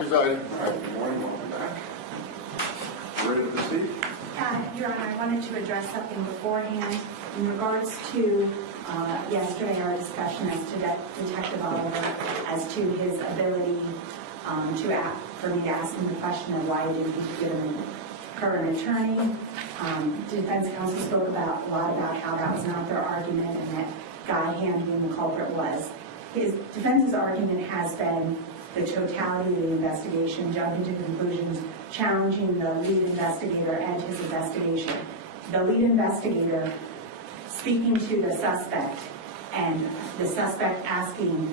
Presiding. All right, good morning, welcome back. Ready to proceed? Your Honor, I wanted to address something beforehand in regards to yesterday our discussion as to Detective Oliver as to his ability for me to ask him the question of why didn't he give her an attorney. The defense counsel spoke a lot about how that was not their argument and that Guy Hand being the culprit was. His defense's argument has been the totality of the investigation, jumping to conclusions, challenging the lead investigator and his investigation. The lead investigator speaking to the suspect and the suspect asking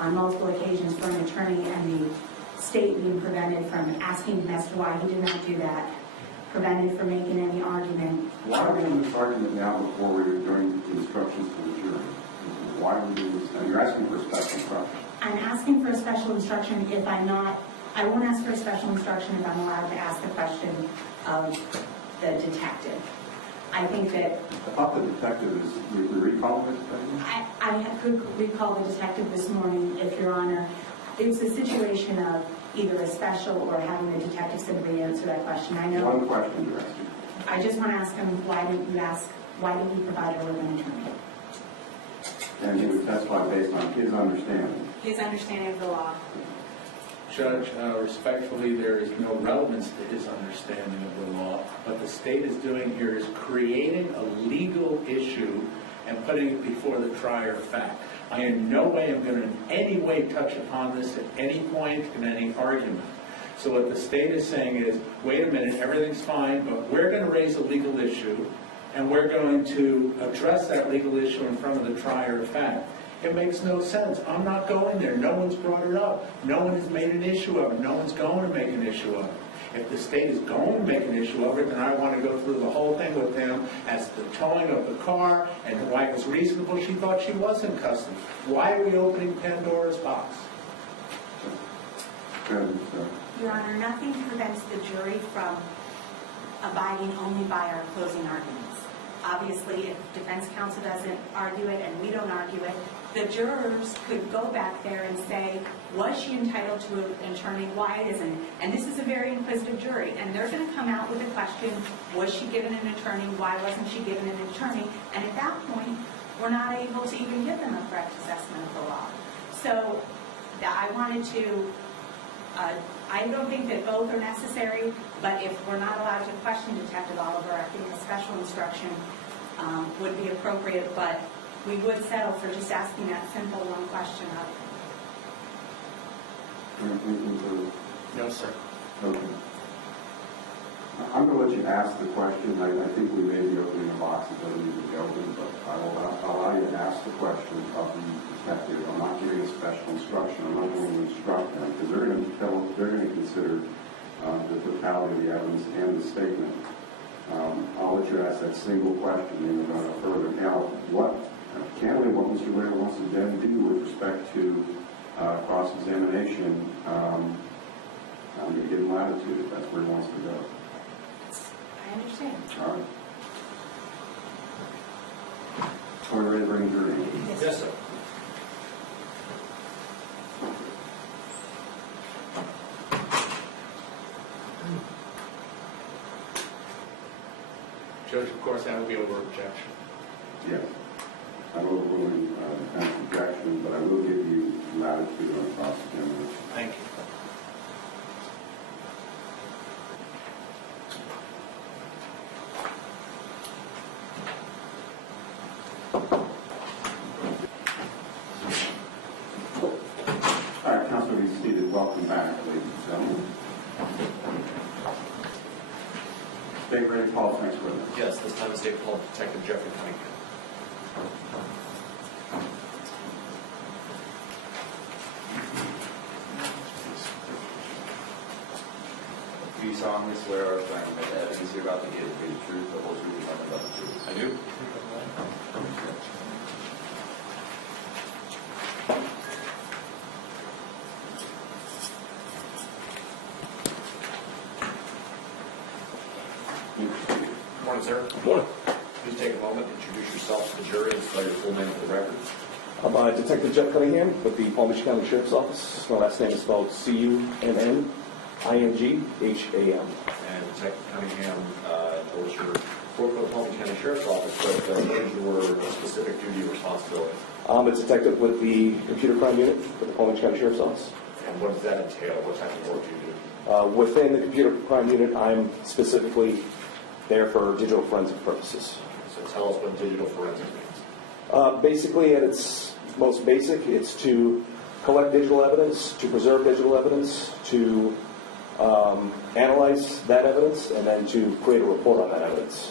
on multiple occasions for an attorney and the state being prevented from asking him as to why he did not do that, prevented from making any argument. Why are we in this argument now before we're doing the instructions to the jury? Why are we doing this now? You're asking for a special instruction. I'm asking for a special instruction if I'm not, I won't ask for a special instruction if I'm allowed to ask the question of the detective. I think that... I thought the detective is, we recall this thing? I could recall the detective this morning, if Your Honor. It's a situation of either a special or having the detective simply answer that question. I know... One question you're asking. I just want to ask him, why didn't he provide her with an attorney? And he would testify based on his understanding. His understanding of the law. Judge, respectfully, there is no relevance to his understanding of the law. What the state is doing here is creating a legal issue and putting it before the trier of fact. I in no way am going to in any way touch upon this at any point in any argument. So what the state is saying is, wait a minute, everything's fine, but we're going to raise a legal issue and we're going to address that legal issue in front of the trier of fact. It makes no sense. I'm not going there. No one's brought it up. No one has made an issue of it. No one's going to make an issue of it. If the state is going to make an issue of it, then I want to go through the whole thing with them as the towing of the car and why it was reasonable she thought she was in custody. Why are we opening Pandora's box? Good, Your Honor, nothing prevents the jury from abiding only by our closing arguments. Obviously, if defense counsel doesn't argue it and we don't argue it, the jurors could go back there and say, was she entitled to an attorney? Why isn't? And this is a very inquisitive jury, and they're going to come out with a question, was she given an attorney? Why wasn't she given an attorney? And at that point, we're not able to even give them a correct assessment of the law. So I wanted to, I don't think that both are necessary, but if we're not allowed to question Detective Oliver, I think a special instruction would be appropriate, but we would settle for just asking that simple one question of No, sir. Okay. I'm going to let you ask the question. I think we may be opening a box that doesn't need to be open, but I will allow you to ask the question of the detective. I'm not giving a special instruction. I'm not going to instruct them because they're going to consider the totality of the evidence and the statement. I'll let you ask that single question and we're going to further. Now, what Mr. Ware wants to then do with respect to cross-examination, I'm going to give him latitude if that's where he wants to go. I understand. All right. Are we ready to bring jury in? Yes, sir. Judge, of course, that would be over objection. Yes. I'm overruling defense objection, but I will give you latitude on cross-examination. Thank you. All right, Counsel, be seated. Welcome back, ladies and gentlemen. State ready to call the next witness. Yes, this time the state called Detective Jeffrey Cunningham. Do you solemnly swear or affirm that the evidence you're about to give will be the truth, the whole truth, and nothing but the truth? I do. Good morning, sir. Good morning. Please take a moment to introduce yourself to the jury and spell your full name for the record. I'm Detective Jeff Cunningham with the Palm Beach County Sheriff's Office. My last name is spelled Cunningham. And Detective Cunningham, was your work for the Palm Beach County Sheriff's Office, but what is your specific duty or responsibility? I'm a detective with the Computer Crime Unit for the Palm Beach County Sheriff's Office. And what does that entail? What type of work do you do? Within the Computer Crime Unit, I'm specifically there for digital forensic purposes. So tell us what digital forensics means. Basically, at its most basic, it's to collect digital evidence, to preserve digital evidence, to analyze that evidence, and then to create a report on that evidence.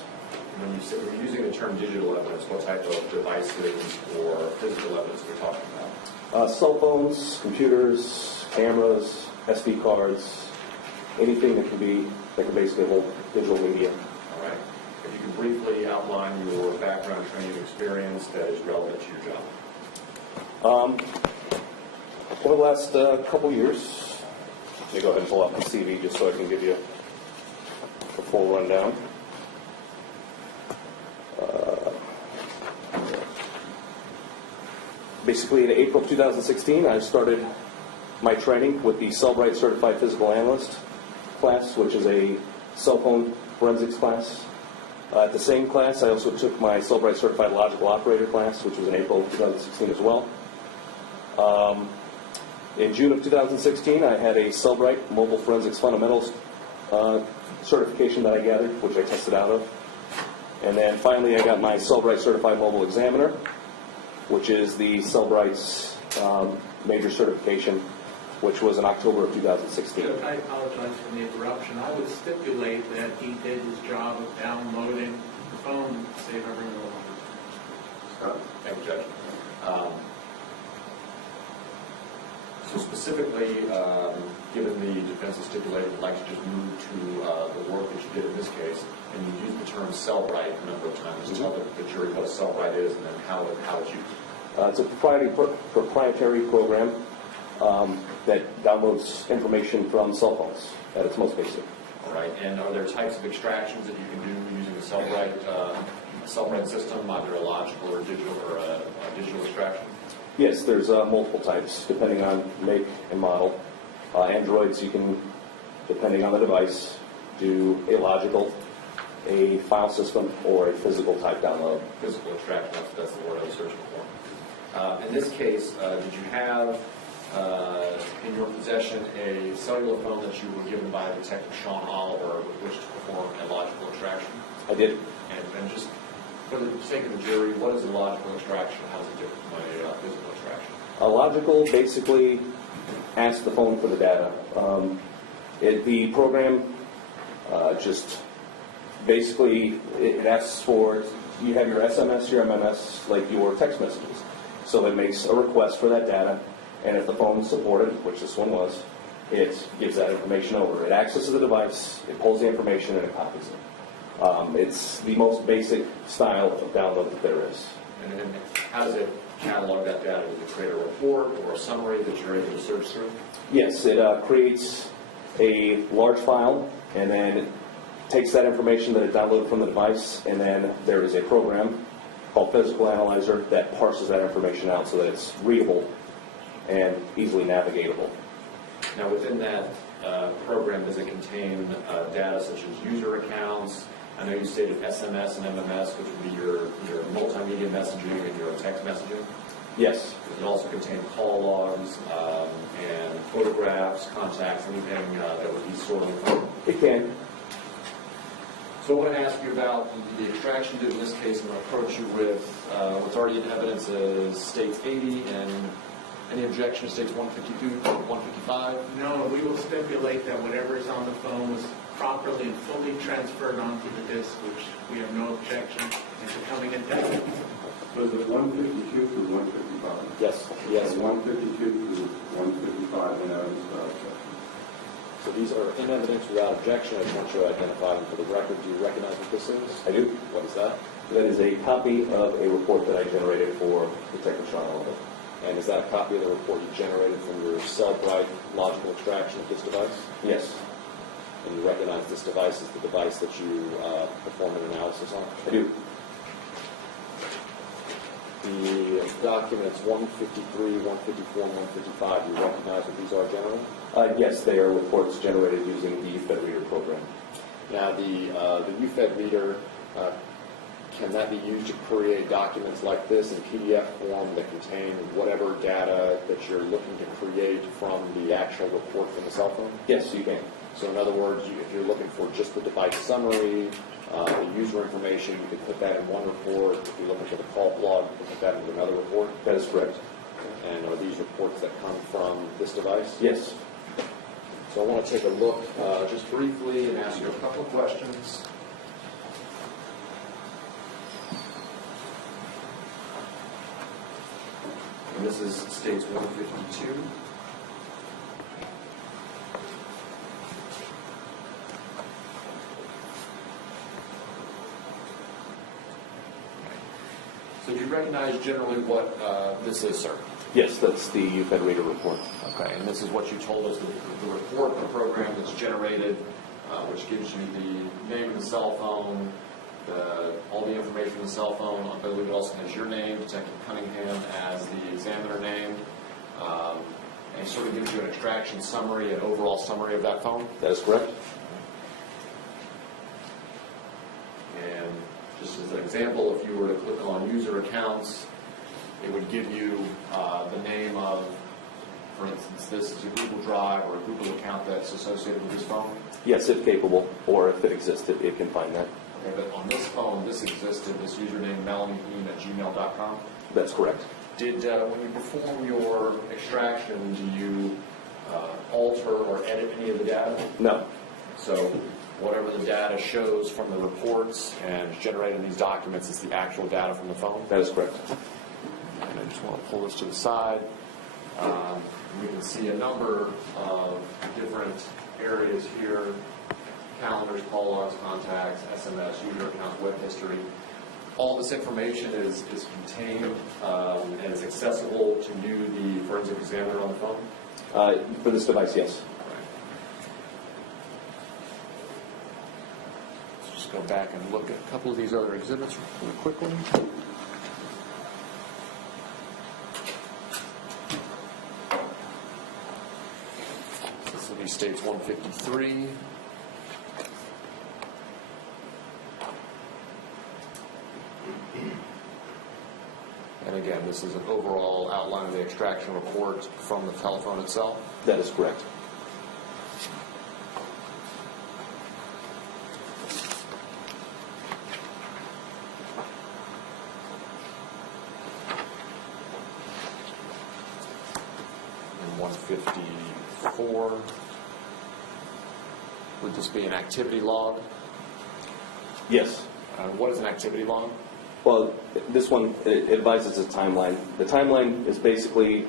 When you're using the term digital evidence, what type of devices or physical evidence are we talking about? Cell phones, computers, cameras, SD cards, anything that can basically hold digital media. All right. If you can briefly outline your background, training, experience that is relevant to your job. For the last couple years, let me go ahead and pull up my CV just so I can give you a full rundown. Basically, in April 2016, I started my training with the Cellbrite Certified Physical Analyst class, which is a cell phone forensics class. At the same class, I also took my Cellbrite Certified Logical Operator class, which was in April 2016 as well. In June of 2016, I had a Cellbrite Mobile Forensics Fundamentals certification that I gathered, which I tested out of. And then finally, I got my Cellbrite Certified Mobile Examiner, which is the Cellbrite's major certification, which was in October of 2016. I apologize for the interruption. I would stipulate that he did his job of downloading the phone to save everyone a lot of time. Thank you, Judge. So specifically, given the defense is stipulated, I'd like to just move to the work that you did in this case, and you used the term Cellbrite a number of times. Just tell the jury what a Cellbrite is and then how it's used. It's a proprietary program that downloads information from cell phones at its most basic. All right. And are there types of extractions that you can do using a Cellbrite system, either a logical or digital or a digital extraction? Yes, there's multiple types depending on make and model. Androids, you can, depending on the device, do a logical, a file system, or a physical type download. Physical extraction, that's the word I was searching for. In this case, did you have in your possession a cellular phone that you were given by Detective Sean Oliver with which to perform a logical extraction? I did. And just for the sake of the jury, what is a logical extraction? How is it different from a physical extraction? A logical basically asks the phone for the data. The program just basically it asks for, you have your SMS, your MMS, like your text messages. So it makes a request for that data, and if the phone is supported, which this one was, it gives that information over. It accesses the device, it pulls the information, and it copies it. It's the most basic style of download that there is. And then how does it catalog that data? Does it create a report or a summary that you're able to search through? Yes, it creates a large file, and then it takes that information that it downloaded from the device, and then there is a program called Physical Analyzer that parses that information out so that it's readable and easily navigatable. Now, within that program, does it contain data such as user accounts? I know you stated SMS and MMS, which would be your multimedia messaging and your text messaging. Yes. Does it also contain call logs and photographs, contacts, anything that would be stored on the phone? It can. So I want to ask you about the extraction did in this case. I'm going to approach you with what's already in evidence as States 80 and any objection to States 152 or 155? No, we will stipulate that whatever is on the phone was properly and fully transferred onto the disk, which we have no objection to coming into evidence. Was it 152 through 155? Yes. Yes. 152 through 155 in evidence without objection. So these are in evidence without objection. I just want you to identify them for the record. Do you recognize what this is? I do. What is that? That is a copy of a report that I generated for Detective Sean Oliver. And is that a copy of the report you generated from your Cellbrite logical extraction of this device? Yes. And you recognize this device as the device that you performed an analysis on? I do. The documents 153, 154, and 155, you recognize what these are generally? Yes, they are reports generated using the UFED reader program. Now, the UFED reader, can that be used to create documents like this in PDF form that contain whatever data that you're looking to create from the actual report from the cell phone? Yes, you can. So in other words, if you're looking for just the device summary, the user information, you could put that in one report. If you're looking for the call log, you can put that into another report. That is correct. And are these reports that come from this device? Yes. So I want to take a look just briefly and ask you a couple of questions. And this is States 152. So do you recognize generally what this is, sir? Yes, that's the UFED reader report. Okay, and this is what you told us, the report, the program that's generated, which gives you the name of the cell phone, all the information on the cell phone. I believe it also has your name, Detective Cunningham, as the examiner name, and sort of gives you an extraction summary, an overall summary of that phone. That is correct. And just as an example, if you were to click on user accounts, it would give you the name of, for instance, this is a Google Drive or a Google account that's associated with this phone. Yes, if capable, or if it exists, it can find that. Okay, but on this phone, this existed, this username, Melanie Eam at gmail.com. That's correct. Did, when you perform your extraction, do you alter or edit any of the data? No. So whatever the data shows from the reports and is generated in these documents is the actual data from the phone? That is correct. And I just want to pull this to the side. We can see a number of different areas here: calendars, call logs, contacts, SMS, user accounts, web history. All this information is contained and is accessible to you, the forensic examiner, on the phone? For this device, yes. Let's just go back and look at a couple of these other exhibits really quickly. This will be States 153. And again, this is an overall outline of the extraction report from the telephone itself. That is correct. And 154. Would this be an activity log? Yes. What is an activity log? Well, this one, it advises a timeline. The timeline is basically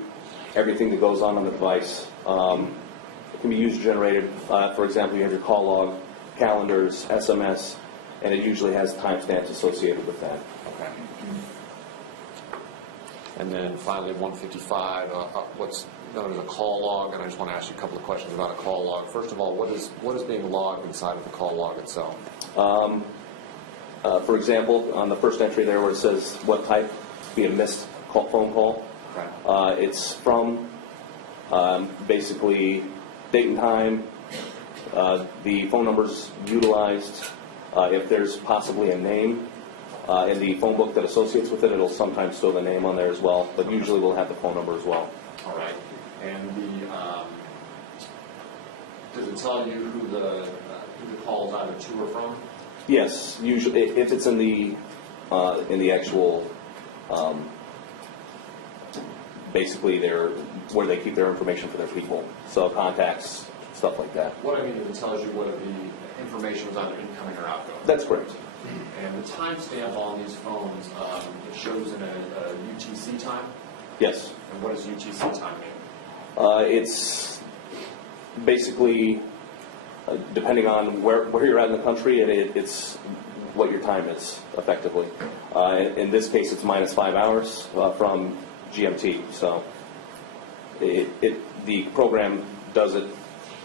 everything that goes on the device. It can be user-generated. For example, you have your call log, calendars, SMS, and it usually has timestamps associated with that. Okay. And then finally, 155, what's known as a call log, and I just want to ask you a couple of questions about a call log. First of all, what is being logged inside of the call log itself? For example, on the first entry there where it says what type, be a missed phone call. Okay. It's from basically date and time, the phone numbers utilized, if there's possibly a name in the phone book that associates with it, it'll sometimes show the name on there as well, but usually we'll have the phone number as well. All right. And does it tell you who the call is either to or from? Yes, usually if it's in the actual basically where they keep their information for their people, so contacts, stuff like that. What I mean is it tells you whether the information was either incoming or outgoing. That's correct. And the timestamp on these phones, it shows in a UTC time. Yes. And what does UTC time mean? It's basically depending on where you're at in the country, it's what your time is effectively. In this case, it's -5 hours from GMT. So the program does it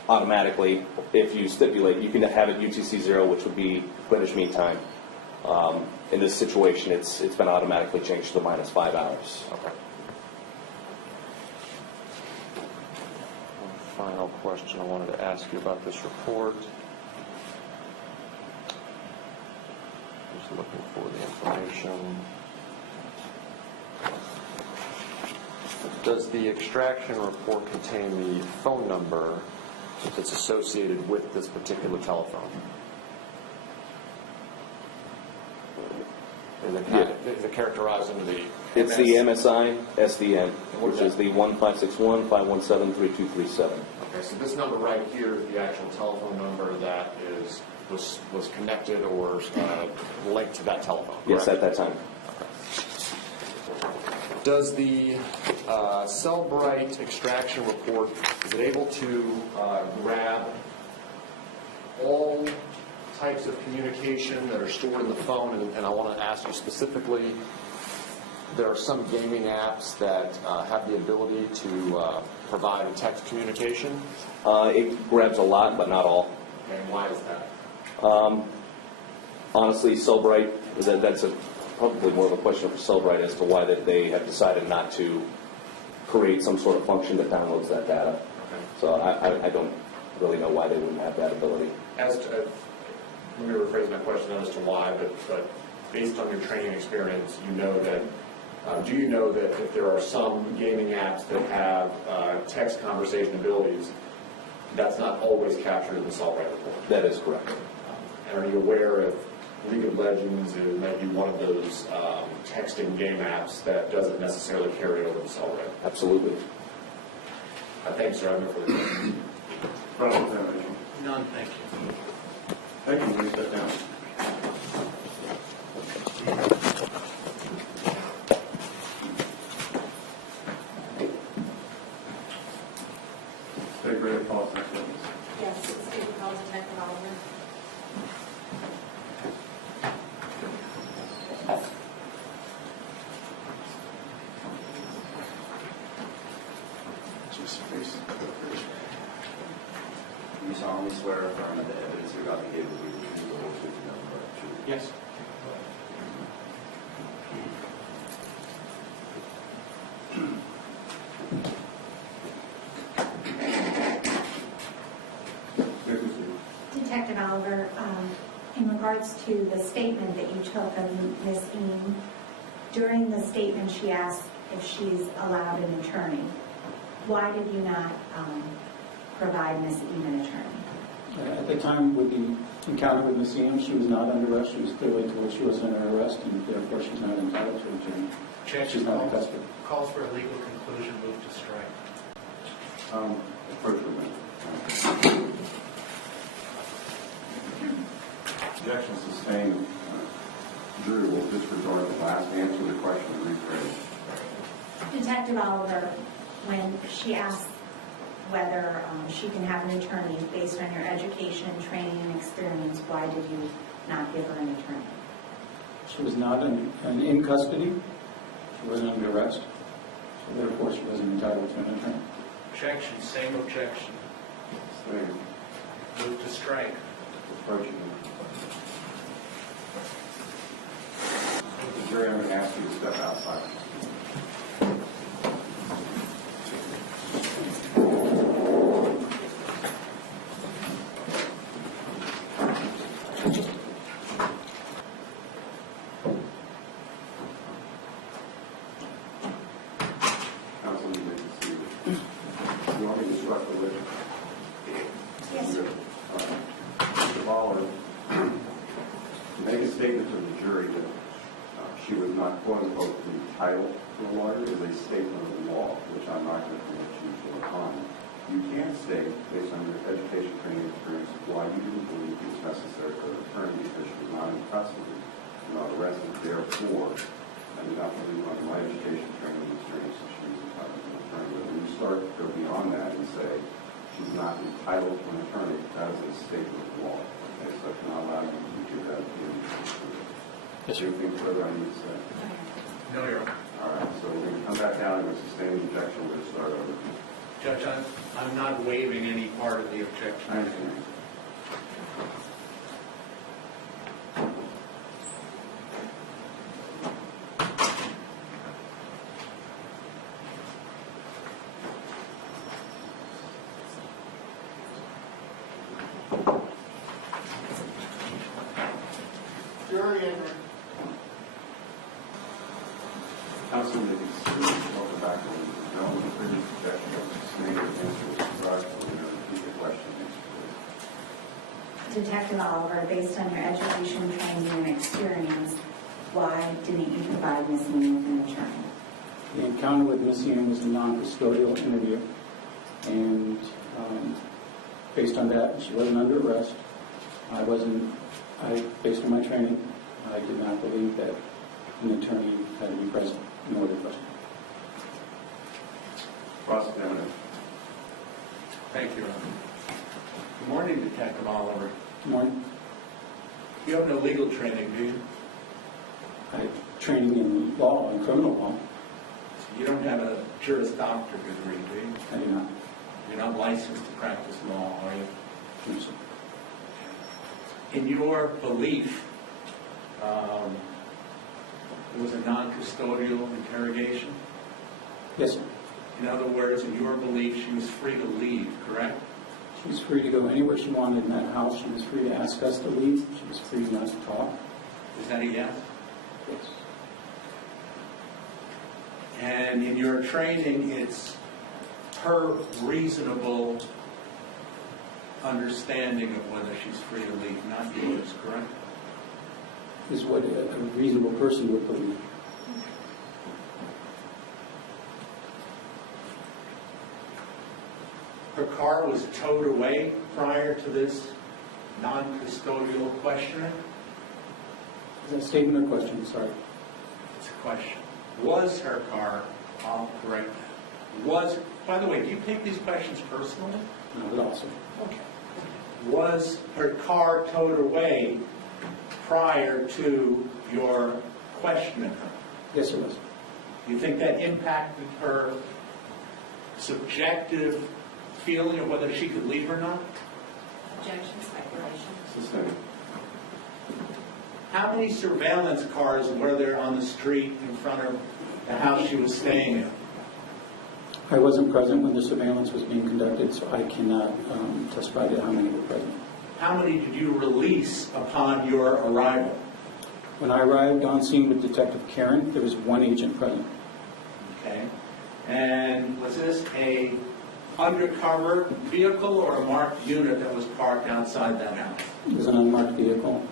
automatically. If you stipulate, you can have it UTC 0, which would be Greenwich Mean Time. In this situation, it's been automatically changed to -5 hours. Okay. One final question I wanted to ask you about this report. Just looking for the information. Does the extraction report contain the phone number that's associated with this particular telephone? Is it characterized under the... It's the MSI SDN, What which is is the 1561-517-3237. Okay, so this number right here is the actual telephone number that was connected or linked to that telephone, Yes, correct? at that time. Does the Cellbrite extraction report, is it able to grab all types of communication that are stored in the phone? And I want to ask you specifically, there are some gaming apps that have the ability to provide text communication. It grabs a lot, but not all. And why is that? Honestly, Cellbrite, that's probably more of a question for Cellbrite as to why they have decided not to create some sort of function that downloads that data. Okay. So I don't really know why they wouldn't have that ability. As to, let me rephrase my question as to why, but based on your training experience, you know that, do you know that if there are some gaming apps that have text conversation abilities, that's not always captured in the Cellbrite report? That is correct. And are you aware of League of Legends might be one of those texting game apps that doesn't necessarily carry over to Cellbrite? Absolutely. Thanks, sir. I have no further questions. Cross-examination. None, thank you. Thank you, please sit down. State grade policy statements. Yes, Stacey calls Detective Oliver. You solemnly swear or affirm that the evidence you're about to give will be the truth, the whole truth, and nothing but the truth? Yes. Detective Oliver, in regards to the statement that you took of Ms. Eam, during the statement she asked if she's allowed an attorney. Why did you not provide Ms. Eam an attorney? At the time with the encounter with Ms. Eam, she was not under arrest. She was clearly told she was under arrest, and therefore she's not entitled to an attorney. She's not in custody. Calls for a legal conclusion, move to strike. Approach remain. Objection sustained. Jury will disregard the last answer to the question and rephrase. Detective Oliver, when she asked whether she can have an attorney based on your education, training, and experience, why did you not give her an attorney? She was not in custody. She wasn't under arrest. So therefore she wasn't entitled to an attorney. Objection, same objection. Sustained. Move to strike. Approaching. The jury, I'm going to ask you to step outside. Counsel, you may be seated. You want me to instruct the witness? Yes, sir. Mr. Baller, make a statement to the jury that she was not, quote-unquote, entitled to a lawyer is a statement of the law, which I'm not going to permit you to apply. You can't state, based on your education, training, experience, why you didn't believe it was necessary for an attorney because she was not in custody, not arrested, therefore, I did not believe on my education, training, experience that she was entitled to an attorney. But when you start to go beyond that and say she's not entitled to an attorney, that is a statement of the law. Okay, so I cannot allow you to do that. Yes, sir. Anything further I need to say? No, Your Honor. All right, so we're going to come back down and sustain the objection. We're going to start over. Judge, I'm not waiving any part of the objection. I understand. agree. Councilman, welcome back. No, the previous objection was made and answered. Surprise, so we're going to repeat the question. Detective Oliver, based on your education, training, and experience, why didn't you provide Ms. Eam with an attorney? The encounter with Ms. Eam was a non-custodial interview, and based on that, she wasn't under arrest. Based on my training, I did not believe that an attorney had to be present in order to question. Cross-examination. Thank you. Good morning, Detective Oliver. Good morning. You have no legal training, do you? I have training in law and criminal law. You don't have a Juris Doctor degree, do you? I do not. You're not licensed to practice law, are you? No, sir. In your belief, it was a non-custodial interrogation? Yes, sir. In other words, in your belief, she was free to leave, correct? She was free to go anywhere she wanted in that house. She was free to ask us to leave. She was free not to talk. Is that a yes? Yes. And in your training, it's her reasonable understanding of whether she's free to leave, not yours, correct? Is what a reasonable person would believe. Her car was towed away prior to this non-custodial questioning? Is that a statement or question? Sorry. It's a question. Was her car, I'll correct that. By the way, do you take these questions personally? Not at all, sir. Okay. Was her car towed away prior to your questioning her? Yes, it was. Do you think that impacted her subjective feeling of whether she could leave or not? Objection, speculation. Sustained. How many surveillance cars were there on the street in front of the house she was staying in? I wasn't present when the surveillance was being conducted, so I cannot testify to how many were present. How many did you release upon your arrival? When I arrived on scene with Detective Karen, there was one agent present. Okay. And was this a undercover vehicle or a marked unit that was parked outside that house? It was an unmarked vehicle.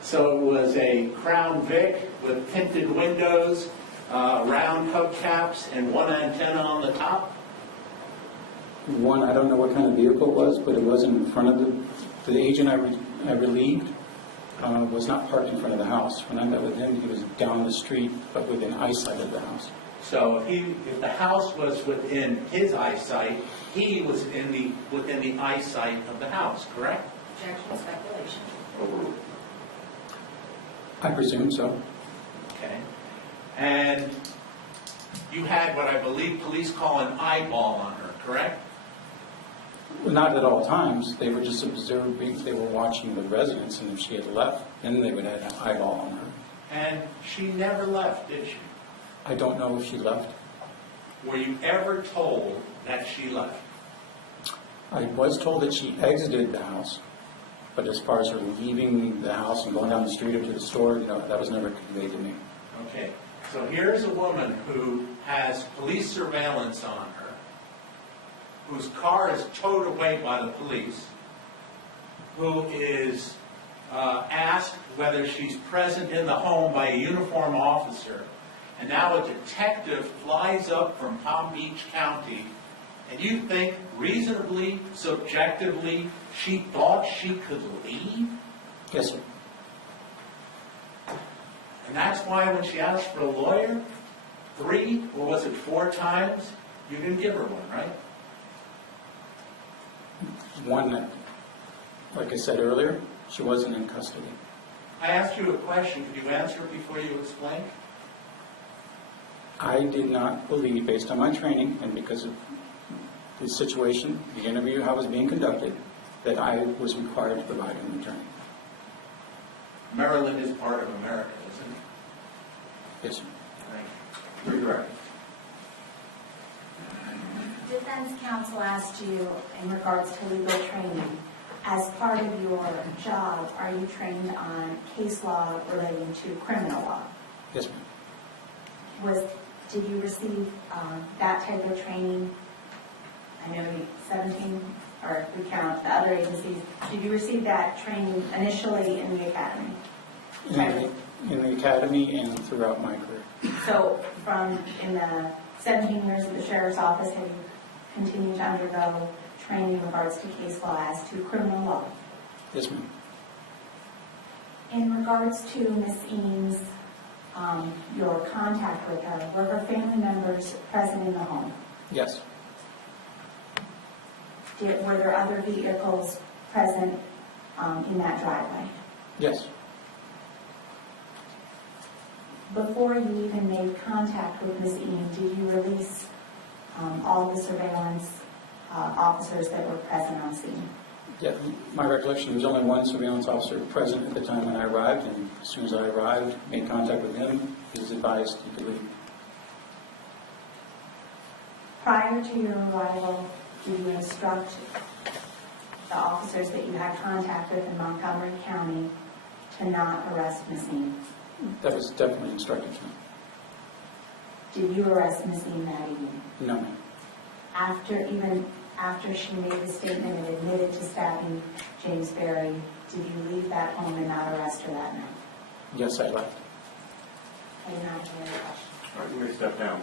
So it was a Crown Vic with tinted windows, round hubcaps, and one antenna on the top? One, I don't know what kind of vehicle it was, but it wasn't in front of the agent I relieved was not parked in front of the house. When I met with him, he was down the street, but within eyesight of the house. So if the house was within his eyesight, he was within the eyesight of the house, correct? Objection, speculation. Overruled. I presume so. Okay. And you had what I believe police call an eyeball on her, correct? Well, not at all times. They were just observing, they were watching the residence, and if she had left, then they would have an eyeball on her. And she never left, did she? I don't know if she left. Were you ever told that she left? I was told that she exited the house, but as far as her leaving the house and going down the street or to the store, that was never conveyed to me. Okay. So here's a woman who has police surveillance on her, whose car is towed away by the police, who is asked whether she's present in the home by a uniformed officer, and now a detective flies up from Palm Beach County, and you think reasonably, subjectively, she thought she could leave? Yes, sir. And that's why when she asked for a lawyer, 3, or was it 4 times, you didn't give her one, right? One, like I said earlier, she wasn't in custody. I asked you a question. Could you answer it before you explain? I did not believe, based on my training and because of the situation, the interview, how it was being conducted, that I was required to provide an attorney. Maryland is part of America, isn't it? Yes, sir. Right. Redirect. Defense counsel asked you in regards to legal training As part of your job, are you trained on case law relating to criminal law? Yes, ma'am. Did you receive that type of training? I know 17, or if we count the other agencies, did you receive that training initially in the academy? In the academy and throughout my career. So in the 17 years at the Sheriff's Office, have you continued to undergo training in regards to case law as to criminal law? Yes, ma'am. In regards to Ms. Eames, your contact with her, were her family members present in the home? Yes. Were there other vehicles present in that driveway? Yes. Before you even made contact with Ms. Eam, did you release all the surveillance officers that were present on scene? Yeah, my recollection, there was only one surveillance officer present at the time when I arrived, and as soon as I arrived, made contact with him, he was advised he could leave. Prior to your arrival, did you instruct the officers that you had contact with in Montgomery County to not arrest Ms. Eam? That was definitely instructed to me. Did you arrest Ms. Eam that evening? No, ma'am. After she made the statement and admitted to stabbing James Berry, did you leave that home and not arrest her that night? Yes, I left. I did not have any other questions. All right, you may step down.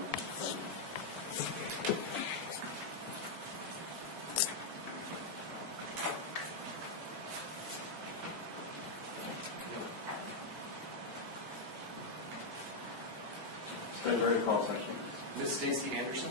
Stay ready to call section. Ms. Stacey Anderson?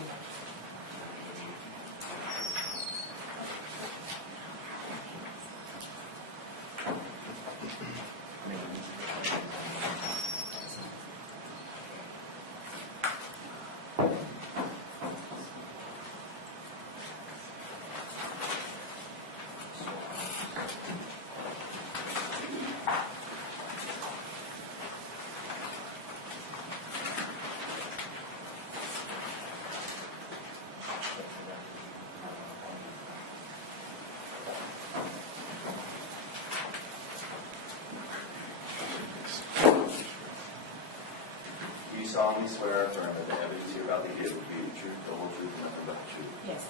Do you solemnly swear or affirm that the evidence you're about to give will be the truth, the whole truth, and nothing but the truth? Yes.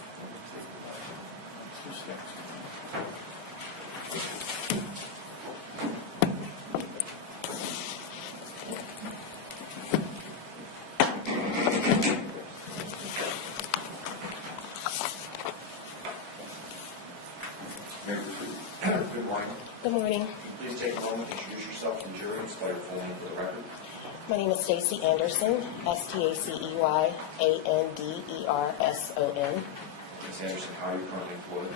Good morning. Good morning. Please take a moment to introduce yourself to the jury and spell your full name for the record. My name is Stacey Anderson, Staceyanderson. Ms. Anderson, how are you currently employed?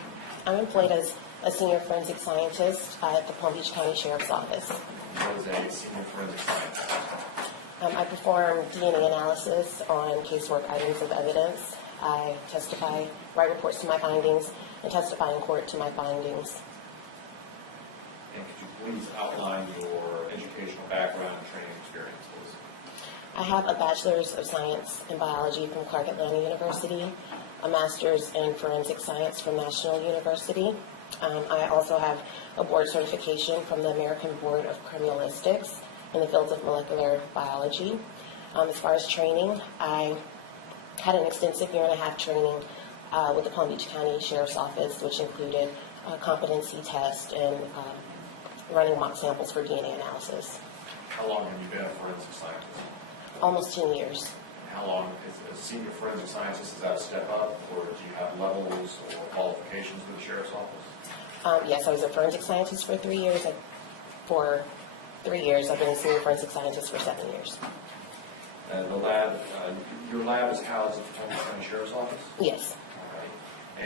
I'm employed as a senior forensic scientist at the Palm Beach County Sheriff's Office. What is a senior forensic scientist? I perform DNA analysis on casework items of evidence. I testify, write reports to my findings, and testify in court to my findings. And could you please outline your educational background and training experience, please? I have a Bachelor's of Science in Biology from Clark Atlanta University, a Master's in Forensic Science from National University. I also have a board certification from the American Board of Criminalistics in the fields of molecular biology. As far as training, I had an extensive year-and-a-half training with the Palm Beach County Sheriff's Office, which included a competency test and running mock samples for DNA analysis. How long have you been a forensic scientist? Almost 10 years. How long, as a senior forensic scientist, is that a step up, or do you have levels or qualifications with the Sheriff's Office? Yes, I was a forensic scientist for 3 years. For 3 years, I've been a senior forensic scientist for 7 years. And the lab, your lab is housed at the Palm Beach County Sheriff's Office? Yes. All right.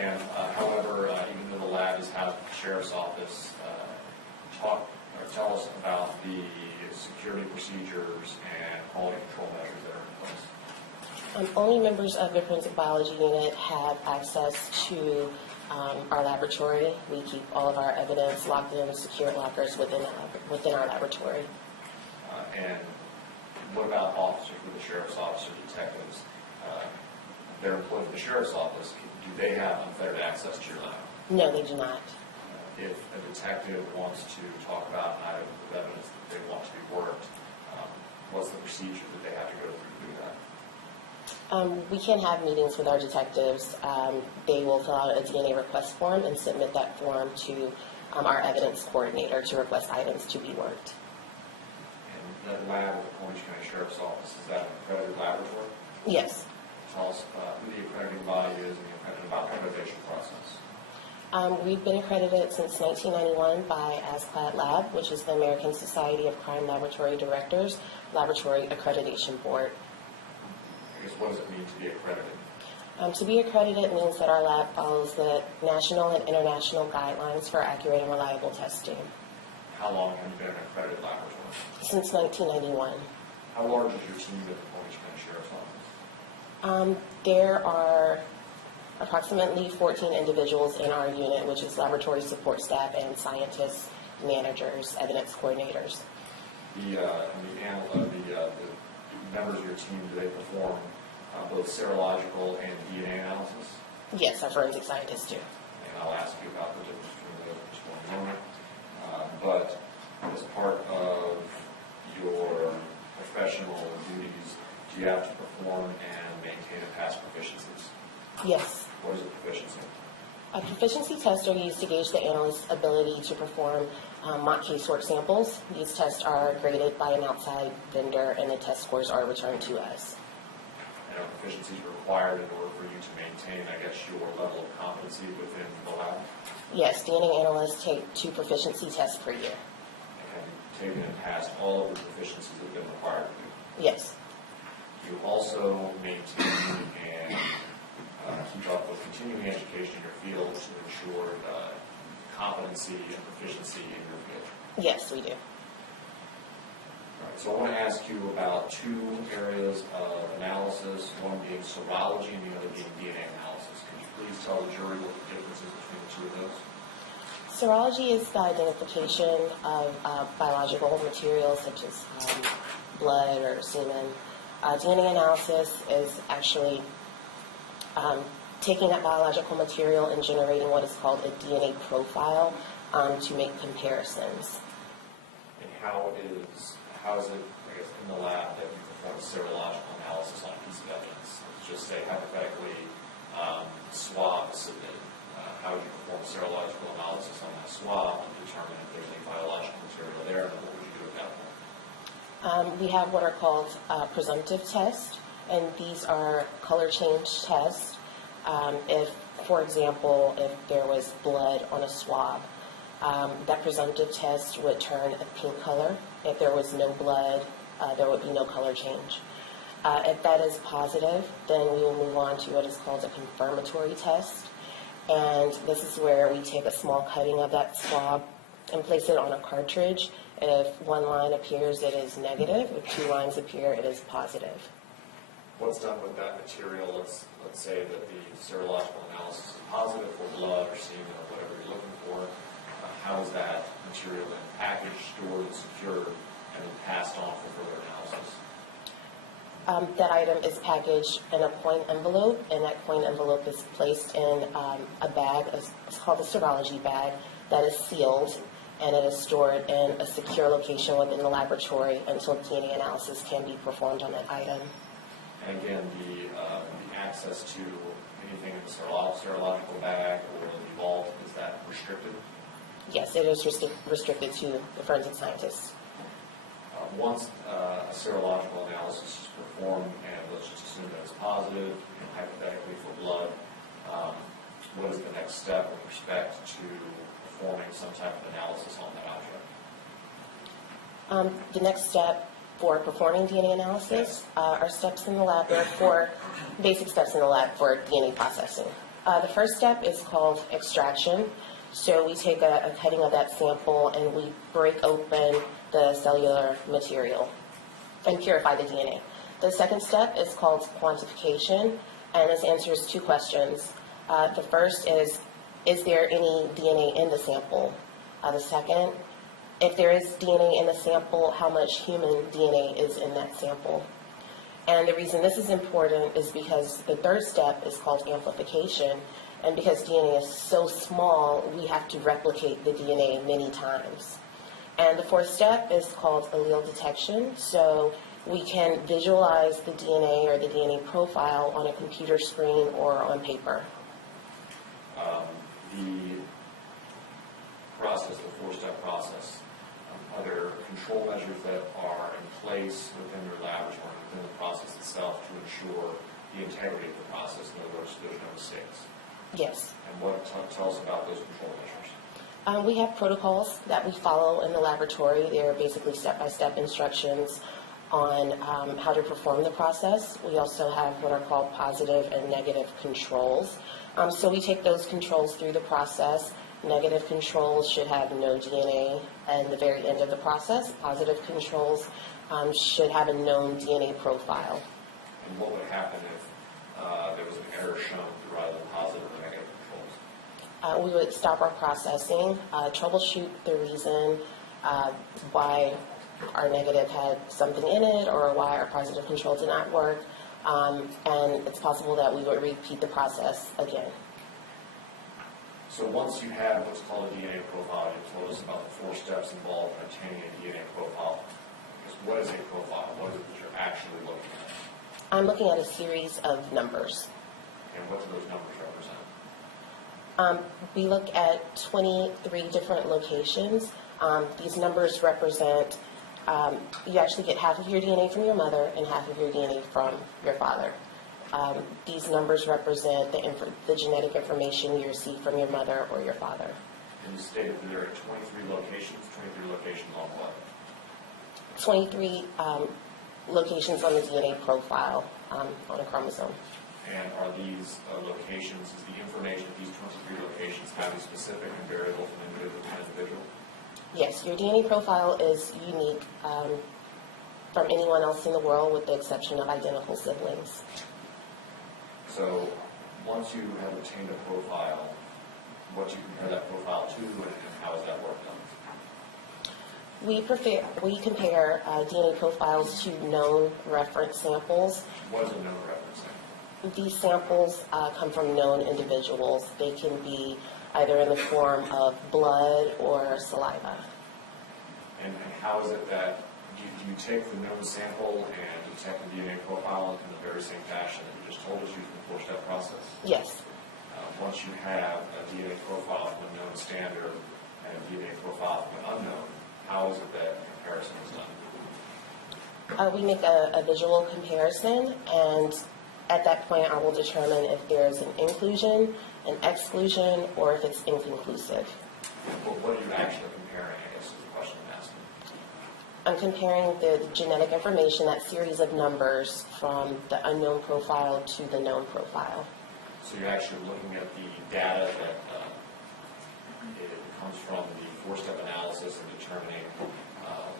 And however, even though the lab is housed at the Sheriff's Office, tell us about the security procedures and quality control measures that are in place. Only members of the forensic biology unit have access to our laboratory. We keep all of our evidence locked in secure lockers within our laboratory. And what about officers with the Sheriff's Office or detectives? They're employed with the Sheriff's Office. Do they have unfettered access to your lab? No, they do not. if a detective wants to talk about an item of evidence that they want to be worked, what's the procedure that they have to go through to do that? We can have meetings with our detectives. They will fill out a DNA request form and submit that form to our evidence coordinator to request items to be worked. And that lab at the Palm Beach County Sheriff's Office, is that an accredited laboratory? Yes. Tell us who the accrediting body is and the accreditation process. We've been accredited since 1991 by ASCLD Lab, which is the American Society of Crime Laboratory Directors Laboratory Accreditation Board. I guess, what does it mean to be accredited? To be accredited means that our lab follows the national and international guidelines for accurate and reliable testing. How long have you been an accredited laboratory? Since 1991. How large is your team at the Palm Beach County Sheriff's Office? There are approximately 14 individuals in our unit, which is laboratory support staff and scientists, managers, evidence coordinators. The members of your team, do they perform both serological and DNA analysis? Yes, our forensic scientists do. And I'll ask you about the difference between those in just one moment. But as part of your professional duties, do you have to perform and maintain and pass proficiencies? Yes. What is a proficiency? A proficiency tests are used to gauge the analyst's ability to perform mock casework samples. These tests are graded by an outside vendor, and the test scores are returned to us. And are proficiencies required in order for you to maintain, I guess, your level of competency within the lab? Yes, DNA analysts take 2 proficiency tests per year. And have you taken and passed all of the proficiencies that have been required of you? Yes. You also maintain and keep up with continuing education in your field to ensure competency and proficiency in your field. Yes, we do. All right, so I want to ask you about 2 areas of analysis, one being serology and the other being DNA analysis. Could you please tell the jury what the difference is between the 2 of those? Serology is the identification of biological materials such as blood or semen. DNA analysis is actually taking that biological material and generating what is called a DNA profile to make comparisons. And how is it, I guess, in the lab that you perform serological analysis on a piece of evidence? Let's just say, hypothetically, swab is submitted. How would you perform serological analysis on that swab to determine if there's any biological material there, and what would you do at that point? We have what are called presumptive tests, and these are color change tests. If, for example, if there was blood on a swab, that presumptive test would turn a pink color. If there was no blood, there would be no color change. If that is positive, then we will move on to what is called a confirmatory test. And this is where we take a small cutting of that swab and place it on a cartridge. If 1 line appears, it is negative. If 2 lines appear, it is positive. What's done with that material? Let's say that the serological analysis is positive for blood or semen or whatever you're looking for. How is that material then packaged, stored, and secured, and then passed on for further analysis? That item is packaged in a coin envelope, and that coin envelope is placed in a bag. It's called a serology bag that is sealed, and it is stored in a secure location within the laboratory until DNA analysis can be performed on that item. And again, the access to anything in the serological bag or the vault, is that restricted? Yes, it is restricted to the forensic scientists. Once a serological analysis is performed, and let's just assume that it's positive, hypothetically for blood, what is the next step with respect to performing some type of analysis on that object? The next step for performing DNA analysis are steps in the lab. There are 4 basic steps in the lab for DNA processing. The first step is called extraction. So we take a cutting of that sample and we break open the cellular material and purify the DNA. The second step is called quantification, and this answers 2 questions. The first is there any DNA in the sample? The second, if there is DNA in the sample, how much human DNA is in that sample? And the reason this is important is because the third step is called amplification, And because DNA is so small, we have to replicate the DNA many times. And the fourth step is called allele detection. So we can visualize the DNA or the DNA profile on a computer screen or on paper. The process, the four-step process, are there control measures that are in place within your laboratory, within the process itself, to ensure the integrity of the process? In other words, there's no mistakes. Yes. And what tell us about those control measures? We have protocols that we follow in the laboratory. They're basically step-by-step instructions on how to perform the process. We also have what are called positive and negative controls. So we take those controls through the process. Negative controls should have no DNA at the very end of the process. Positive controls should have a known DNA profile. And what would happen if there was an error shown through either positive or negative controls? We would stop our processing, troubleshoot the reason why our negative had something in it or why our positive control did not work, and it's possible that we would repeat the process again. So once you have what's called a DNA profile, you told us about the four steps involved in obtaining a DNA profile. What is a profile? What is it that you're actually looking at? I'm looking at a series of numbers. And what do those numbers represent? We look at 23 different locations. These numbers represent, you actually get half of your DNA from your mother and half of your DNA from your father. These numbers represent the genetic information you receive from your mother or your father. And you stated that there are 23 locations. 23 locations on what? 23 locations on the DNA profile on a chromosome. And are these locations, is the information of these 23 locations highly specific and variable from individual to individual? Yes, your DNA profile is unique from anyone else in the world with the exception of identical siblings. So once you have obtained a profile, what do you compare that profile to, and how is that work done? We compare DNA profiles to known reference samples. What is a known reference sample? These samples come from known individuals. They can be either in the form of blood or saliva. And how is it that, do you take the known sample and detect the DNA profile in the very same fashion that you just told us using the four-step process? Yes. Once you have a DNA profile from a known standard and a DNA profile from an unknown, how is it that comparison is done? We make a visual comparison, and at that point I will determine if there's an inclusion, an exclusion, or if it's inconclusive. Well, what are you actually comparing, I guess, is the question I'm asking. I'm comparing the genetic information, that series of numbers, from the unknown profile to the known profile. So you're actually looking at the data that it comes from the four-step analysis and determining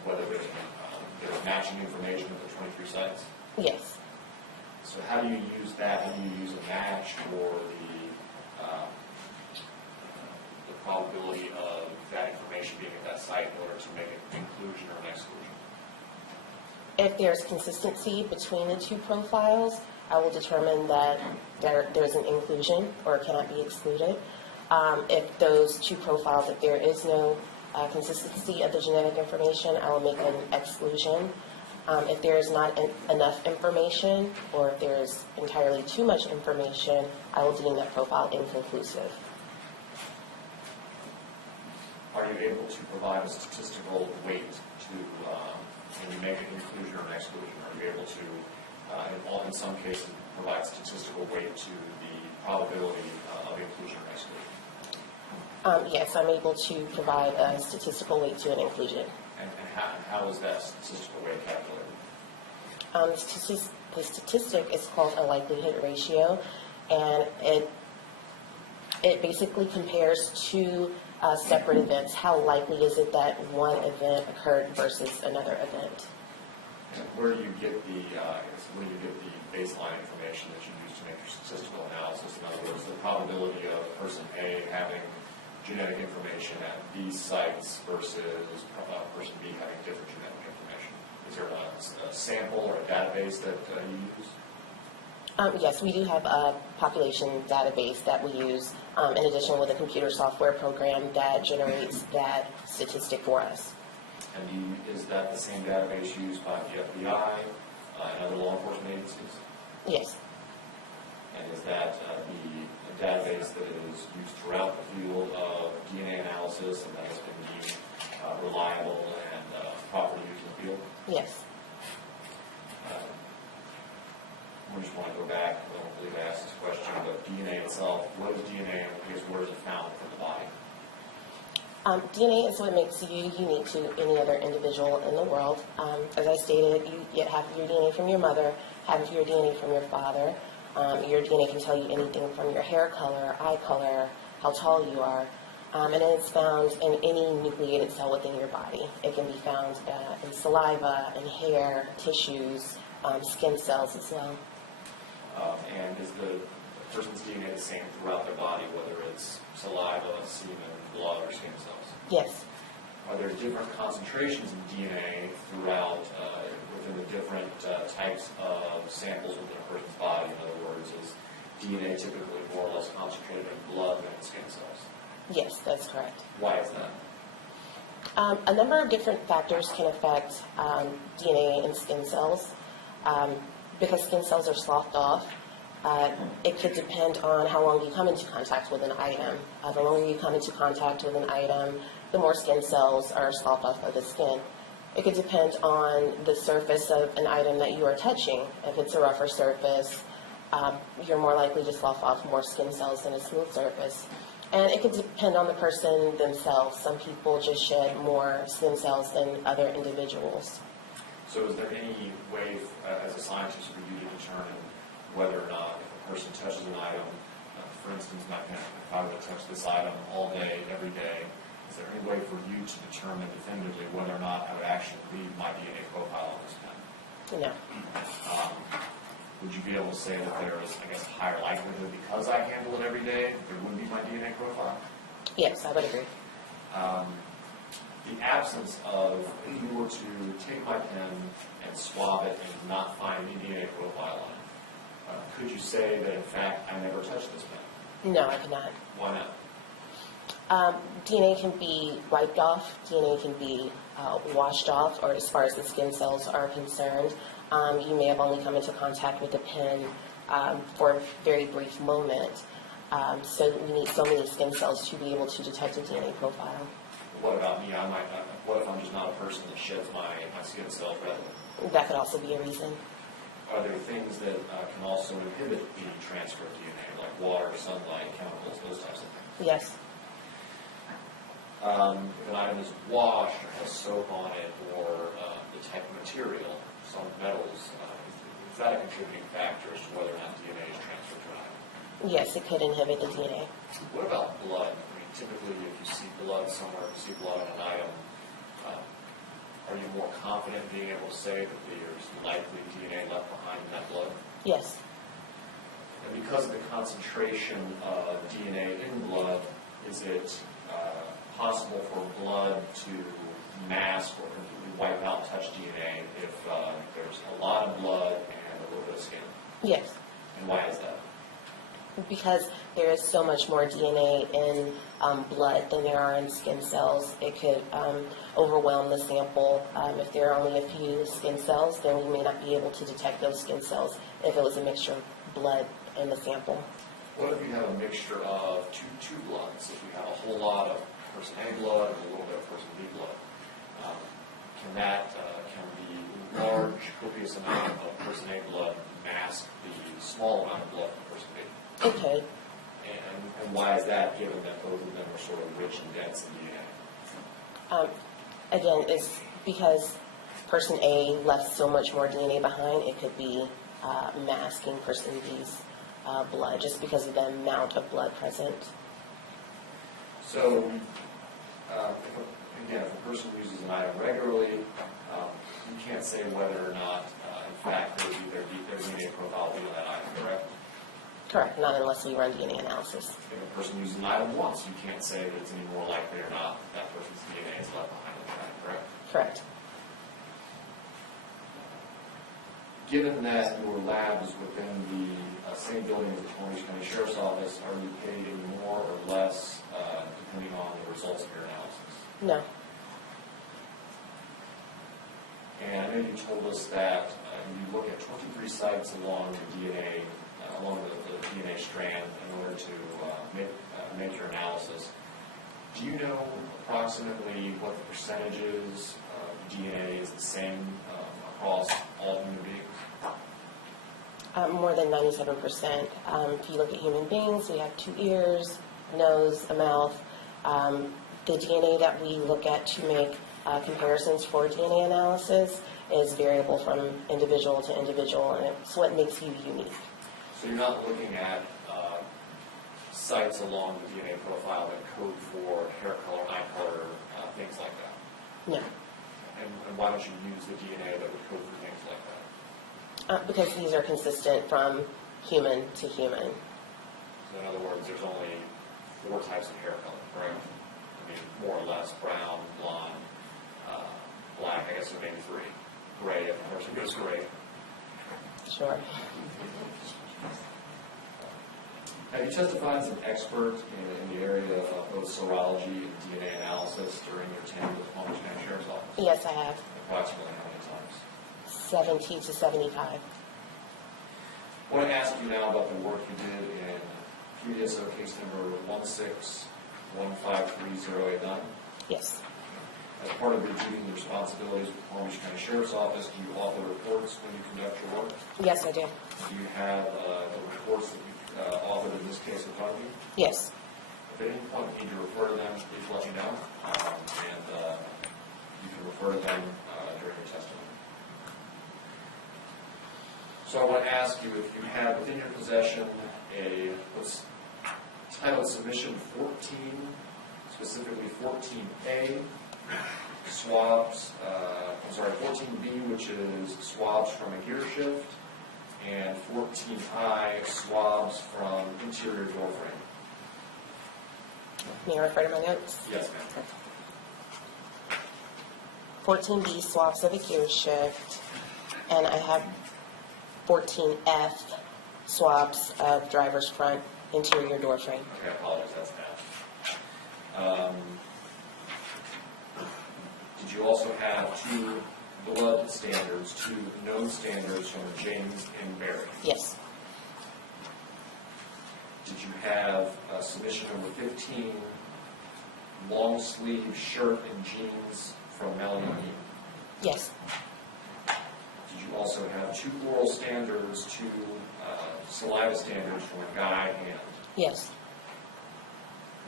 whether there's matching information at the 23 sites? Yes. So how do you use that? How do you use a match for the probability of that information being at that site in order to make an inclusion or an exclusion? If there's consistency between the two profiles, I will determine that there's an inclusion or cannot be excluded. If those two profiles, if there is no consistency of the genetic information, I will make an exclusion. If there is not enough information, or if there is entirely too much information, I will deem that profile inconclusive. Are you able to provide a statistical weight to, when you make an inclusion or an exclusion? Are you able to, in some cases, provide statistical weight to the probability of inclusion or exclusion? Yes, I'm able to provide a statistical weight to an inclusion. And how is that statistical weight calculated? The statistic is called a likelihood ratio, and it basically compares two separate events. How likely is it that one event occurred versus another event? And where do you get the baseline information that you use to make your statistical analysis? In other words, the probability of person A having genetic information at these sites versus person B having different genetic information. Is there a sample or a database that you use? Yes, we do have a population database that we use, in addition with a computer software program that generates that statistic for us. And is that the same database used by the FBI and other law enforcement agencies? Yes. And is that the database that is used throughout the field of DNA analysis and that has been deemed reliable and properly used in the field? Yes. We just want to go back. I don't believe I asked this question, but DNA itself, what is DNA? I guess where is it found from the body? DNA is what makes you unique to any other individual in the world. As I stated, you get half of your DNA from your mother, half of your DNA from your father. Your DNA can tell you anything from your hair color, eye color, how tall you are, and it's found in any nucleated cell within your body. It can be found in saliva, in hair, tissues, skin cells as well. And is the person's DNA the same throughout their body, whether it's saliva, semen, blood, or skin cells? Yes. Are there different concentrations of DNA throughout within the different types of samples within a person's body? In other words, is DNA typically more or less concentrated in blood than in skin cells? Yes, that's correct. Why is that? A number of different factors can affect DNA in skin cells. Because skin cells are sloughed off, it could depend on how long you come into contact with an item. The longer you come into contact with an item, the more skin cells are sloughed off of the skin. It could depend on the surface of an item that you are touching. If it's a rougher surface, you're more likely to slough off more skin cells than a smooth surface. And it could depend on the person themselves. Some people just shed more skin cells than other individuals. So is there any way, as a scientist, for you to determine whether or not if a person touches an item, for instance, if I were to touch this item all day, every day, is there any way for you to determine definitively whether or not I would actually leave my DNA profile on this pen? No. Would you be able to say that there is, I guess, a higher likelihood because I handle it every day, there would be my DNA profile? Yes, I would agree. The absence of, if you were to take my pen and swab it and not find any DNA profile on it, could you say that, in fact, I never touched this pen? No, I cannot. Why not? DNA can be wiped off, DNA can be washed off, or as far as the skin cells are concerned, you may have only come into contact with the pen for a very brief moment. So we need so many skin cells to be able to detect a DNA profile. What about me? What if I'm just not a person that sheds my skin cells readily? That could also be a reason. Are there things that can also inhibit the transfer of DNA, like water, sunlight, chemicals, those types of things? Yes. If an item is washed or has soap on it, or the type of material, some metals, is that a contributing factor as to whether or not DNA is transferred to an item? Yes, it could inhibit the DNA. What about blood? I mean, typically, if you see blood somewhere, if you see blood on an item, are you more confident being able to say that there's likely DNA left behind in that blood? Yes. And because of the concentration of DNA in blood, is it possible for blood to mask or completely wipe out touch DNA if there's a lot of blood and a little bit of skin? Yes. And why is that? Because there is so much more DNA in blood than there are in skin cells, it could overwhelm the sample. If there are only a few skin cells, then we may not be able to detect those skin cells if it was a mixture of blood in the sample. What if you have a mixture of two bloods? If you have a whole lot of person A blood and a little bit of person B blood, can the large, copious amount of person A blood mask the small amount of blood from person B? It could. And why is that, given that both of them are sort of rich and dense in DNA? Again, it's because person A left so much more DNA behind, it could be masking person B's blood just because of the amount of blood present. So, if a person uses an item regularly, you can't say whether or not, in fact, their DNA profile will be on that item, correct? Correct, not unless we run DNA analysis. If a person uses an item once, you can't say that it's any more likely or not that person's DNA is left behind on the item, correct? Correct. Given that your lab is within the same building as the Palm Beach County Sheriff's Office, are you paid any more or less depending on the results of your analysis? No. And I know you told us that you look at 23 sites along the DNA, along the DNA strand in order to make your analysis. Do you know approximately what the percentages of DNA is the same across all human beings? More than 97%. If you look at human beings, we have 2 ears, nose, a mouth. The DNA that we look at to make comparisons for DNA analysis is variable from individual to individual, and it's what makes you unique. So you're not looking at sites along the DNA profile that code for hair color, eye color, things like that? No. And why don't you use the DNA that would code for things like that? Because these are consistent from human to human. So in other words, there's only 4 types of hair color, correct? I mean, more or less, brown, blonde, black, I guess there may be 3. Gray, if the person goes gray. Sure. Have you testified as an expert in the area of both serology and DNA analysis during your tenure with the Palm Beach County Sheriff's Office? Yes, I have. Approximately how many times? 70 to 75. I want to ask you now about the work you did in PDSO case number 161533089. Yes. As part of your duty and responsibilities with the Palm Beach County Sheriff's Office, do you author reports when you conduct your work? Yes, I do. Do you have the reports that you authored in this case in front of you? Yes. If at any point you need to refer to them, please let me know, and you can refer to them during your testimony. So I want to ask you if you have within your possession what's titled Submission 14, specifically 14A, swabs, 14B, which is swabs from a gear shift, and 14I, swabs from interior door frame. May I refer to my notes? Yes, ma'am. 14B, swabs of a gear shift, and I have 14F, swabs of driver's front interior door frame. Okay, I apologize, that's that. Did you also have 2 blood standards, 2 known standards from James and Barry? Yes. Did you have submission number 15, long sleeve shirt and jeans from Melanie Eam? Yes. Did you also have 2 oral standards, 2 saliva standards from a guy hand? Yes.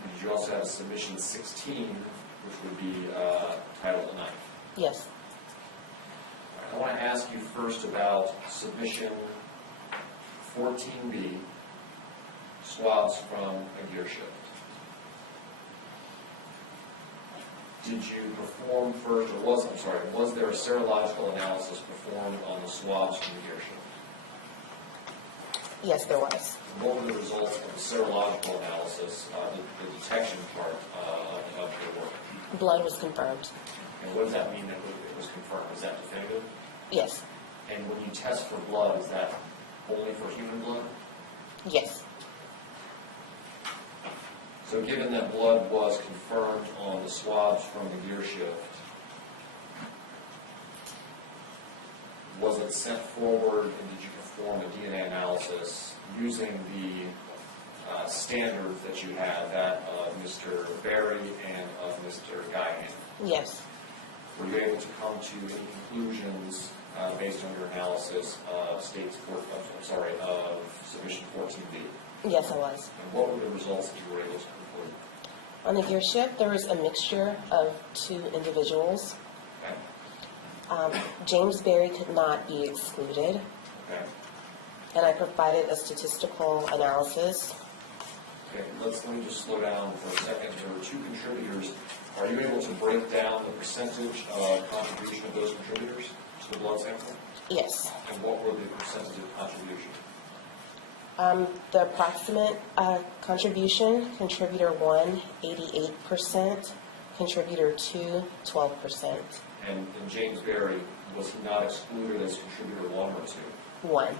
Did you also have a submission 16, which would be titled a knife? Yes. I want to ask you first about submission 14B, swabs from a gear shift. Did you perform first, or was there a serological analysis performed on the swabs from the gear shift? Yes, there was. What were the results of the serological analysis, the detection part of your work? Blood was confirmed. And what does that mean that it was confirmed? Is that definitive? Yes. And when you test for blood, is that only for human blood? Yes. So given that blood was confirmed on the swabs from the gear shift, was it sent forward and did you perform a DNA analysis using the standards that you had, that of Mr. Berry and of Mr. Guyhan? Yes. Were you able to come to any conclusions based on your analysis of of submission 14B? Yes, I was. And what were the results that you were able to conclude? On the gear shift, there was a mixture of 2 individuals. Okay. James Berry could not be excluded, Okay. and I provided a statistical analysis. Okay. Let me just slow down for a second. There were 2 contributors. Are you able to break down the percentage of contribution of those contributors to the blood sample? Yes. And what were the percentage of contribution? The approximate contribution, contributor 1, 88%, Contributor 2, 12%. And James Berry, was he not excluded as contributor 1 or 2? 1.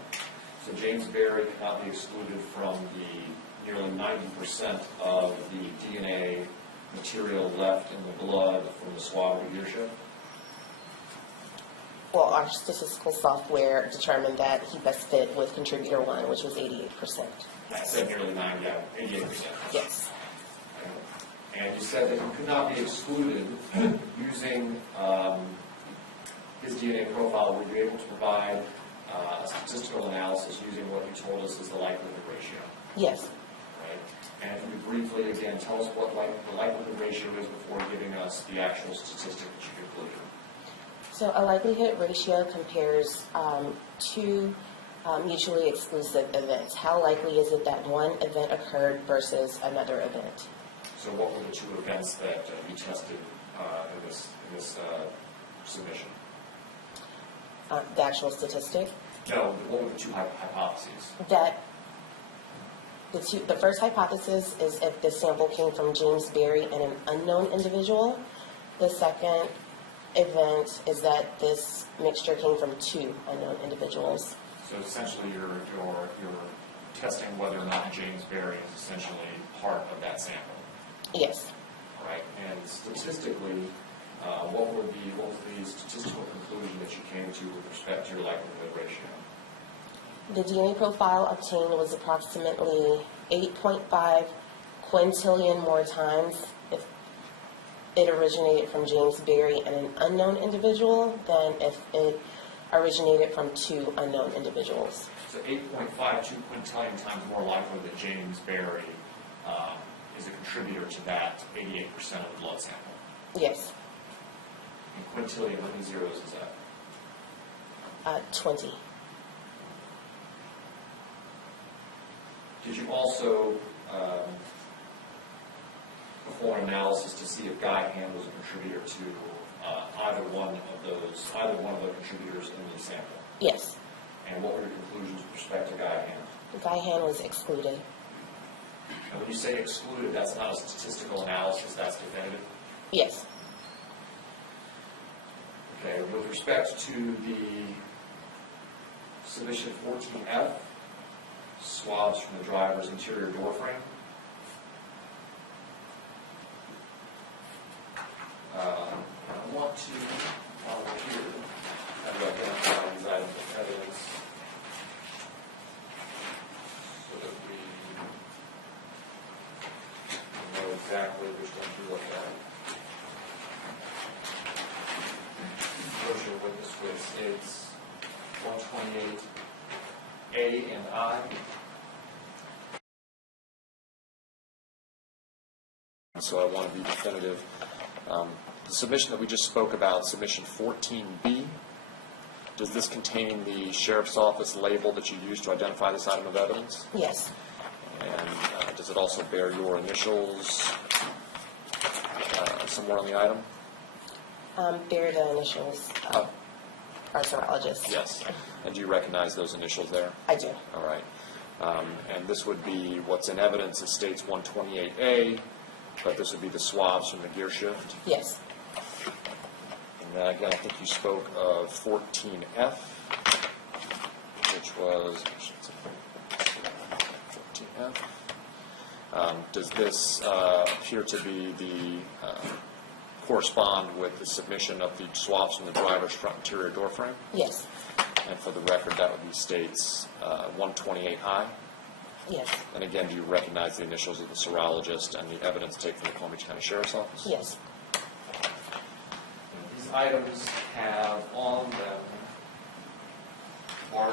So James Berry cannot be excluded from the nearly 90% of the DNA material left in the blood from the swab of leadership? Well, our statistical software determined that he best fit with contributor 1, which was 88%. I said nearly 88%. Yes. And you said that he could not be excluded using his DNA profile. Were you able to provide a statistical analysis using what you told us is the likelihood ratio? Yes. Right. And if you briefly, again, tell us what the likelihood ratio is before giving us the actual statistic that you concluded. So a likelihood ratio compares two mutually exclusive events. How likely is it that one event occurred versus another event? So what were the 2 events that you tested in this submission? The actual statistic? No, what were the 2 hypotheses? That the first hypothesis is if the sample came from James Berry and an unknown individual. The second event is that this mixture came from 2 unknown individuals. So essentially you're testing whether or not James Berry is essentially part of that sample. Yes. All right. And statistically, what was the statistical conclusion that you came to with respect to your likelihood ratio? The DNA profile obtained was approximately 8.5 quintillion more times if it originated from James Berry and an unknown individual than if it originated from 2 unknown individuals. So 8.52 quintillion times more likely that James Berry is a contributor to that 88% of the blood sample. Yes. And quintillion, how many zeros is that? 20. Did you also perform an analysis to see if Guyhan was a contributor to either one of the contributors in the sample? Yes. And what were your conclusions with respect to Guyhan? Guyhan was excluded. And when you say excluded, that's not a statistical analysis, that's definitive? Yes. Okay, with respect to the submission 14F, swabs from the driver's interior door frame. I want to, while we're here, have you identify these items of evidence so that we know exactly which one to look at. Those your witness with states 128A and I. So I want to be definitive. The submission that we just spoke about, submission 14B, does this contain the sheriff's office label that you used to identify this item of evidence? Yes. And does it also bear your initials somewhere on the item? Bear the initials of our serologist. Yes. And do you recognize those initials there? I do. All right. And this would be what's in evidence. It states 128A, but this would be the swabs from the gear shift. Yes. And then again, I think you spoke of 14F, which was 14F. Does this appear to be the correspond with the submission of the swabs from the driver's front interior door frame? Yes. And for the record, that would be states 128I. Yes. And again, do you recognize the initials of the serologist and the evidence taken from the Palm Beach County Sheriff's Office? Yes. These items have on them bar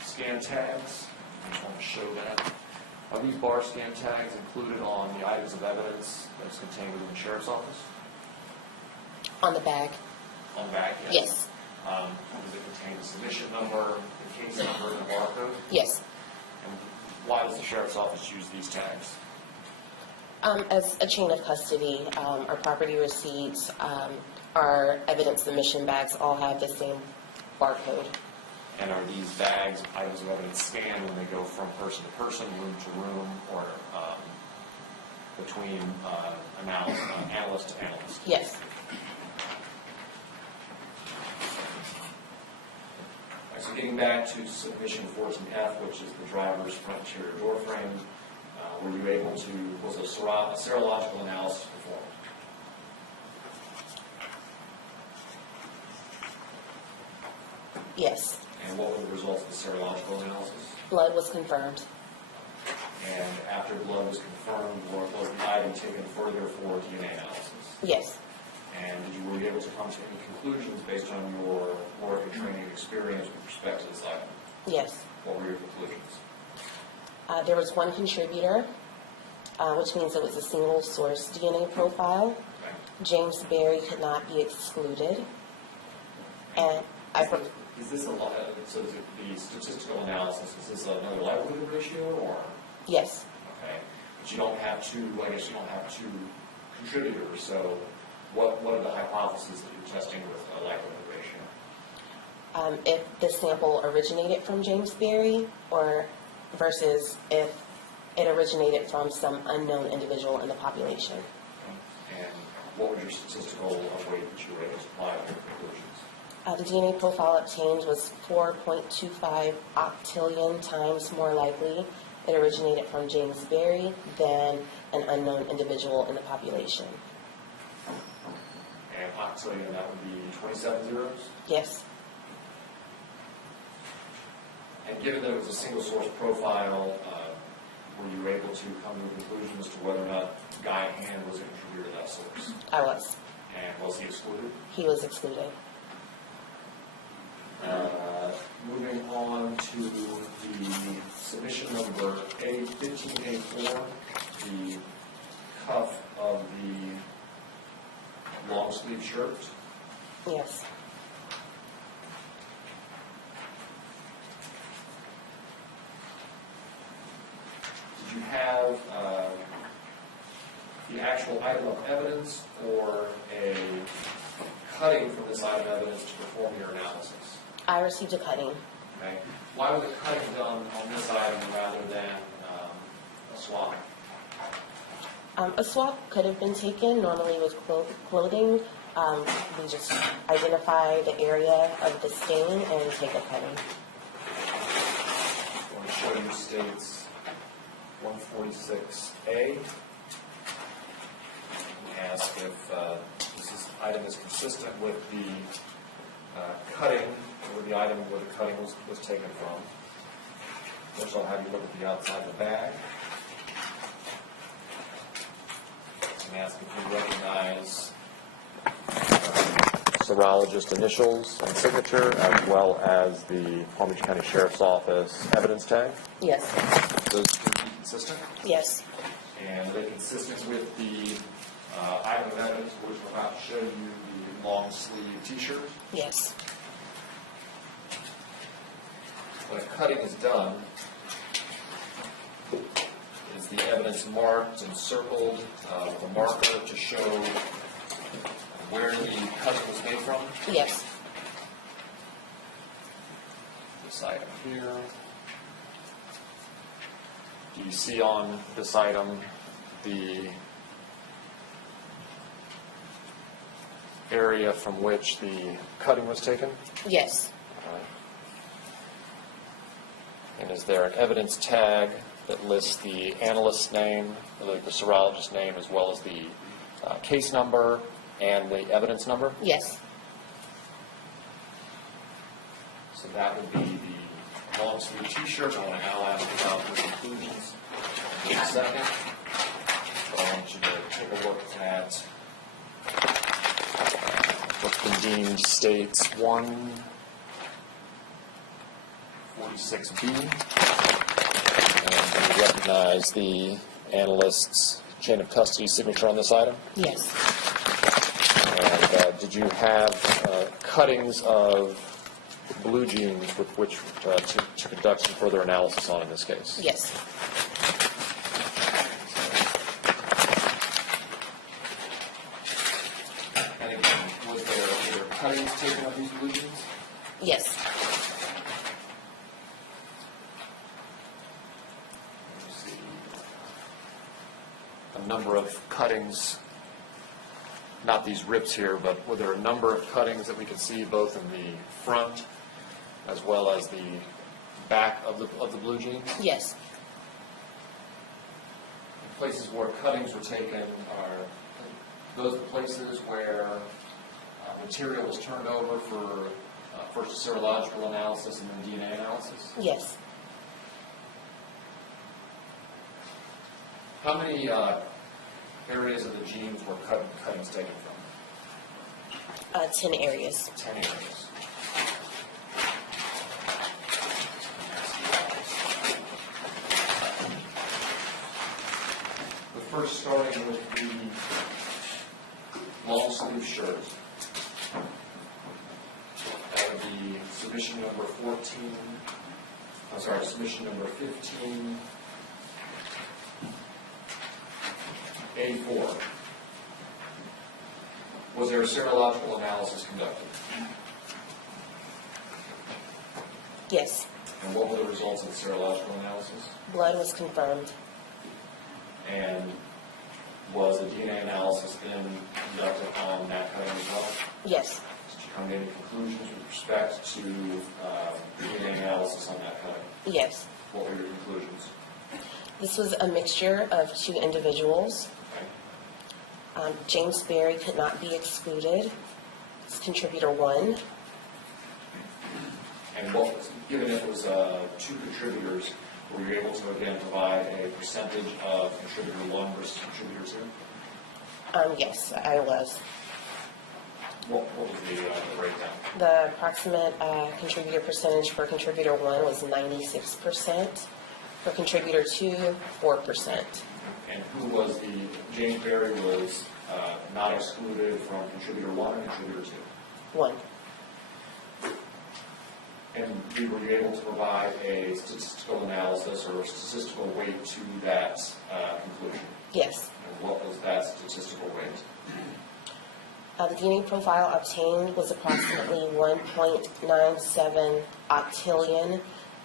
scan tags. I just want to show that. Are these bar scan tags included on the items of evidence that's contained within the Sheriff's Office? On the bag? On the back, yes. Yes. Does it contain the submission number, the case number, and the barcode? Yes. And why does the Sheriff's Office use these tags? As a chain of custody, our property receipts, our evidence submission bags all have the same barcode. And are these bags, items of evidence scanned when they go from person to person, room to room, or between analyst to analyst. Yes. All right, so getting back to submission 14F, which is the driver's front interior door frame, were you able to, was a serological analysis performed? Yes. And what were the results of the serological analysis? Blood was confirmed. And after blood was confirmed, was the item taken further for DNA analysis? Yes. And were you able to come to any conclusions based on your work and training experience with respect to this item? Yes. What were your conclusions? There was one contributor, which means it was a single source DNA profile. Okay. James Berry could not be excluded. And Is this a so the statistical analysis, is this another likelihood ratio or? yes. Okay. But you don't have two, I guess you don't have two contributors, so what are the hypotheses that you're testing with a likelihood ratio? If the sample originated from James Berry or versus if it originated from some unknown individual in the population. And what was your statistical weight that you were able to apply to your conclusions? The DNA profile obtained was 4.25 octillion times more likely it originated from James Berry than an unknown individual in the population. And octillion, that would be 27 zeros? Yes. And given that it was a single source profile, were you able to come to a conclusion as to whether or not Guy Hand was a contributor to that source? I was. And was he excluded? He was excluded. Moving on to the submission number A15A4, the cuff of the long sleeve shirt. Yes. Did you have the actual item of evidence or a cutting from this item of evidence to perform your analysis? I received a cutting. Okay. Why was the cutting done on this item rather than a swab? A swab could have been taken normally with clothing. We just identify the area of the stain and take a cutting. I want to show you states 146A. And ask if this item is consistent with the cutting, or the item where the cutting was taken from. First, I'll have you look at the outside of the bag. And ask if you recognize serologist initials and signature, as well as the Palm Beach County Sheriff's Office evidence tag. Yes. Those two be consistent? Yes. And are they consistent with the item of evidence which we're about to show you, the long sleeve t-shirt? Yes. When a cutting is done, is the evidence marked and circled with a marker to show where the cutting was made from? Yes. This item here. Do you see on this item the area from which the cutting was taken? Yes. And is there an evidence tag that lists the analyst's name, the serologist's name, as well as the case number and the evidence number? Yes. So that would be the long sleeve t-shirt. I want to now ask about the conclusions in a second. But I want you to take a look at what's been deemed states 146B. And you recognize the analyst's chain of custody signature on this item? Yes. And did you have cuttings of blue jeans with which to conduct some further analysis on in this case? Yes. And again, was there cuttings taken of these blue jeans? Yes. A number number of cuttings, not these rips here, but were there a number of cuttings that we could see both in the front as well as the back of the blue jeans? Yes. Places where cuttings were taken, are those the places where material was turned over for first serological analysis and then DNA analysis? Yes. How many areas of the jeans were cuttings taken from? 10 areas. 10 areas. We're first starting with the long sleeve shirt. That would be submission number 14, I'm sorry, submission number 15. A4. Was there a serological analysis conducted? Yes. And what were the results of the serological analysis? Blood was confirmed. And was the DNA analysis then conducted on that cutting as well? Yes. Did you come to any conclusions with respect to DNA analysis on that cutting? Yes. What were your conclusions? This was a mixture of 2 individuals. Okay. James Berry could not be excluded. It's contributor 1. And what was, given it was 2 contributors, were you able to again provide a percentage of contributor 1 versus contributor 2? Yes, I was. What was the breakdown? The approximate contributor percentage for contributor 1 was 96%. For contributor 2, 4%. And who was James Berry was not excluded from contributor 1 and contributor 2? 1. And were you able to provide a statistical analysis or statistical weight to that conclusion? Yes. And what was that statistical weight? The DNA profile obtained was approximately 1.97 octillion,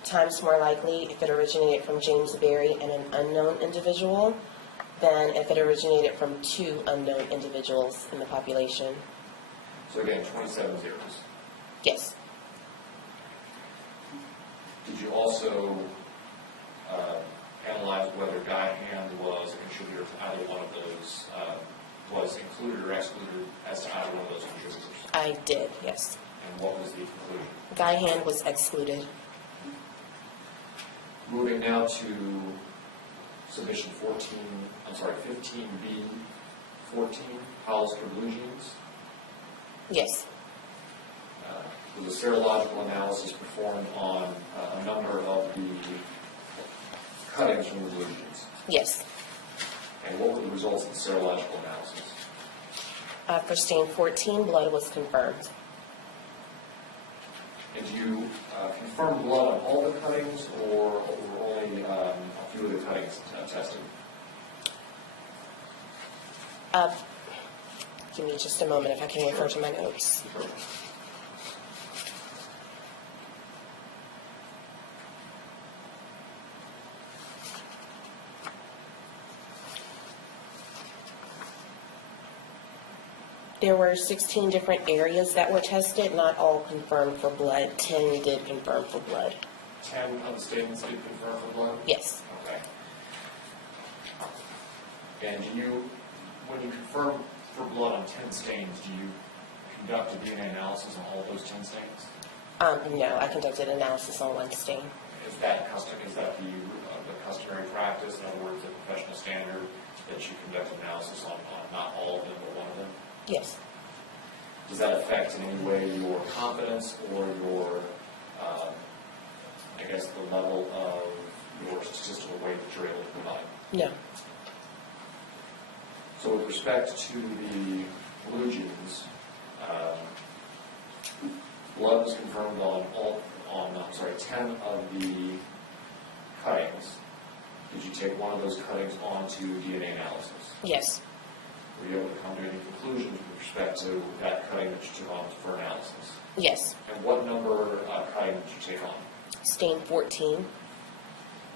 times more likely if it originated from James Berry and an unknown individual than if it originated from 2 unknown individuals in the population. So again, 27 zeros. Yes. Did you also analyze whether Guy Hand was a contributor to either one of those, was included or excluded as to either one of those contributors? I did, yes. And what was the conclusion? Guy Hand was excluded. Moving now to submission 15B, 14, Hollister blue jeans. Yes. Was a serological analysis performed on a number of the cuttings from the blue jeans? Yes. And what were the results of the serological analysis? For stain 14, blood was confirmed. And do you confirm blood on all the cuttings or only a few of the cuttings tested? Give me just a moment if I can refer to my notes. There were 16 different areas that were tested, not all confirmed for blood. 10 did confirm for blood. 10 of the statements did confirm for blood? Yes. Okay. And do you, when you confirm for blood on 10 stains, do you conduct a DNA analysis on all those 10 stains? No, I conducted analysis on 1 stain. Is that custom? Is that the customary practice? In other words, the professional standard that you conduct analysis on not all of them, but one of them? Yes. Does that affect in any way your confidence or your, I guess, the level of your statistical weight that you're able to provide? No. So with respect to the blue jeans, blood was confirmed on 10 of the cuttings. Did you take one of those cuttings onto DNA analysis? Yes. Were you able to come to any conclusions with respect to that cutting that you took on for analysis? Yes. And what number cutting did you take on? Stain 14.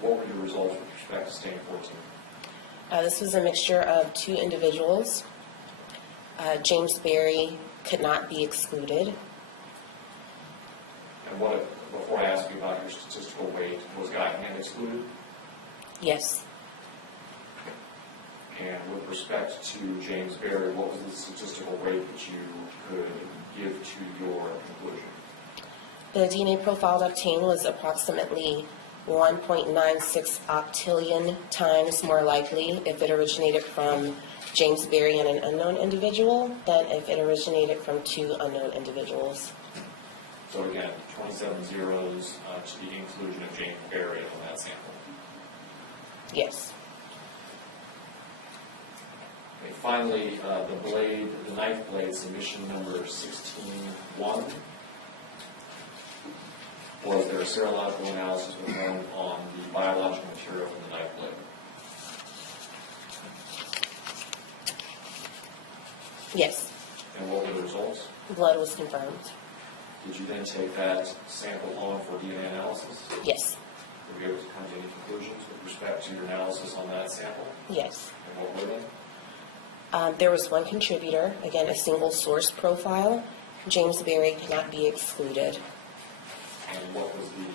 What were your results with respect to stain 14? This was a mixture of two individuals. James Berry could not be excluded. And before I ask you about your statistical weight, was Guy Hand excluded? Yes. And with respect to James Berry, what was the statistical weight that you could give to your conclusion? The DNA profile obtained was approximately 1.96 octillion times more likely if it originated from James Berry and an unknown individual than if it originated from two unknown individuals. So again, 27 zeros to the inclusion of James Berry on that sample. Yes. Okay, finally, the knife blade submission number 16-1. Was there a serological analysis performed on the biological material from the knife blade? Yes. And what were the results? Blood was confirmed. Did you then take that sample on for DNA analysis? Yes. Were you able to come to any conclusions with respect to your analysis on that sample? Yes. And what were they? There was one contributor, again, a single source profile. James Berry cannot be excluded. And what was the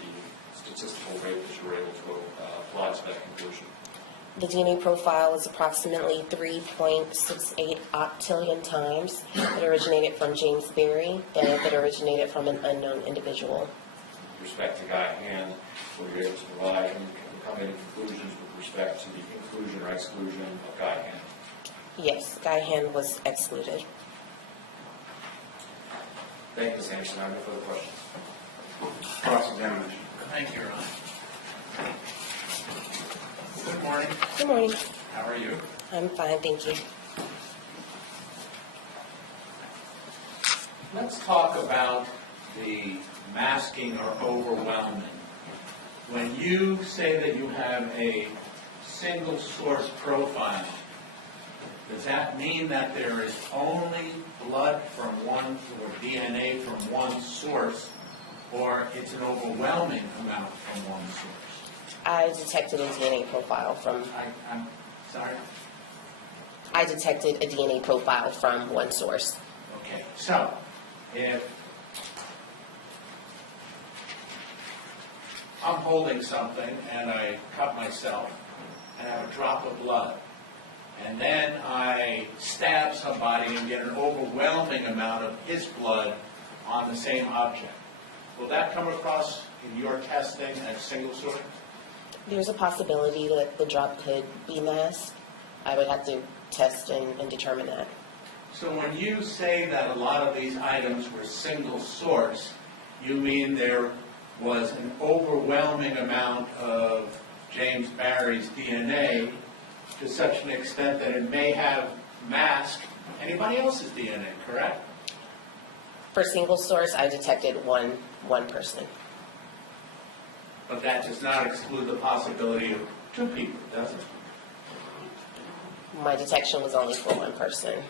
statistical rate that you were able to apply to that conclusion? The DNA profile is approximately 3.68 octillion times it originated from James Berry than if it originated from an unknown individual. With respect to Guy Hand, were you able to provide and come to any conclusions with respect to the inclusion or exclusion of Guy Hand? Yes, Guy Hand was excluded. Thank you, Ms. Anderson. I have no further questions. Cross-examination. Thank you, Your Honor. Good morning. Good morning. How are you? I'm fine, thank you. Let's talk about the masking or overwhelming. When you say that you have a single source profile, does that mean that there is only blood from one, or DNA from one source, or it's an overwhelming amount from one source? I detected a DNA profile from... I'm sorry? I detected a DNA profile from one source. Okay, so if I'm holding something and I cut myself and I have a drop of blood, and then I stab somebody and get an overwhelming amount of his blood on the same object, will that come across in your testing as single source? There's a possibility that the drop could be masked. I would have to test and determine that. So when you say that a lot of these items were single source, you mean there was an overwhelming amount of James Berry's DNA to such an extent that it may have masked anybody else's DNA, correct? For single source, I detected one person. But that does not exclude the possibility of two people, does it? My detection was only for one person.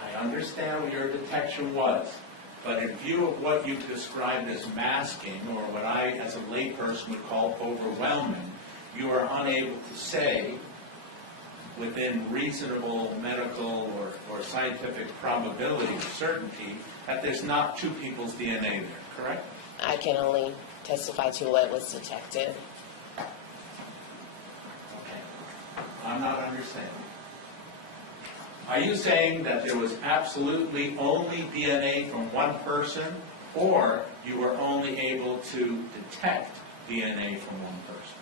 I understand what your detection was, but in view of what you've described as masking, or what I, as a layperson, would call overwhelming, you are unable to say, within reasonable medical or scientific probability or certainty, that there's not two people's DNA there, correct? I can only testify to what was detected. Okay. I'm not understanding. Are you saying that there was absolutely only DNA from one person, or you were only able to detect DNA from one person?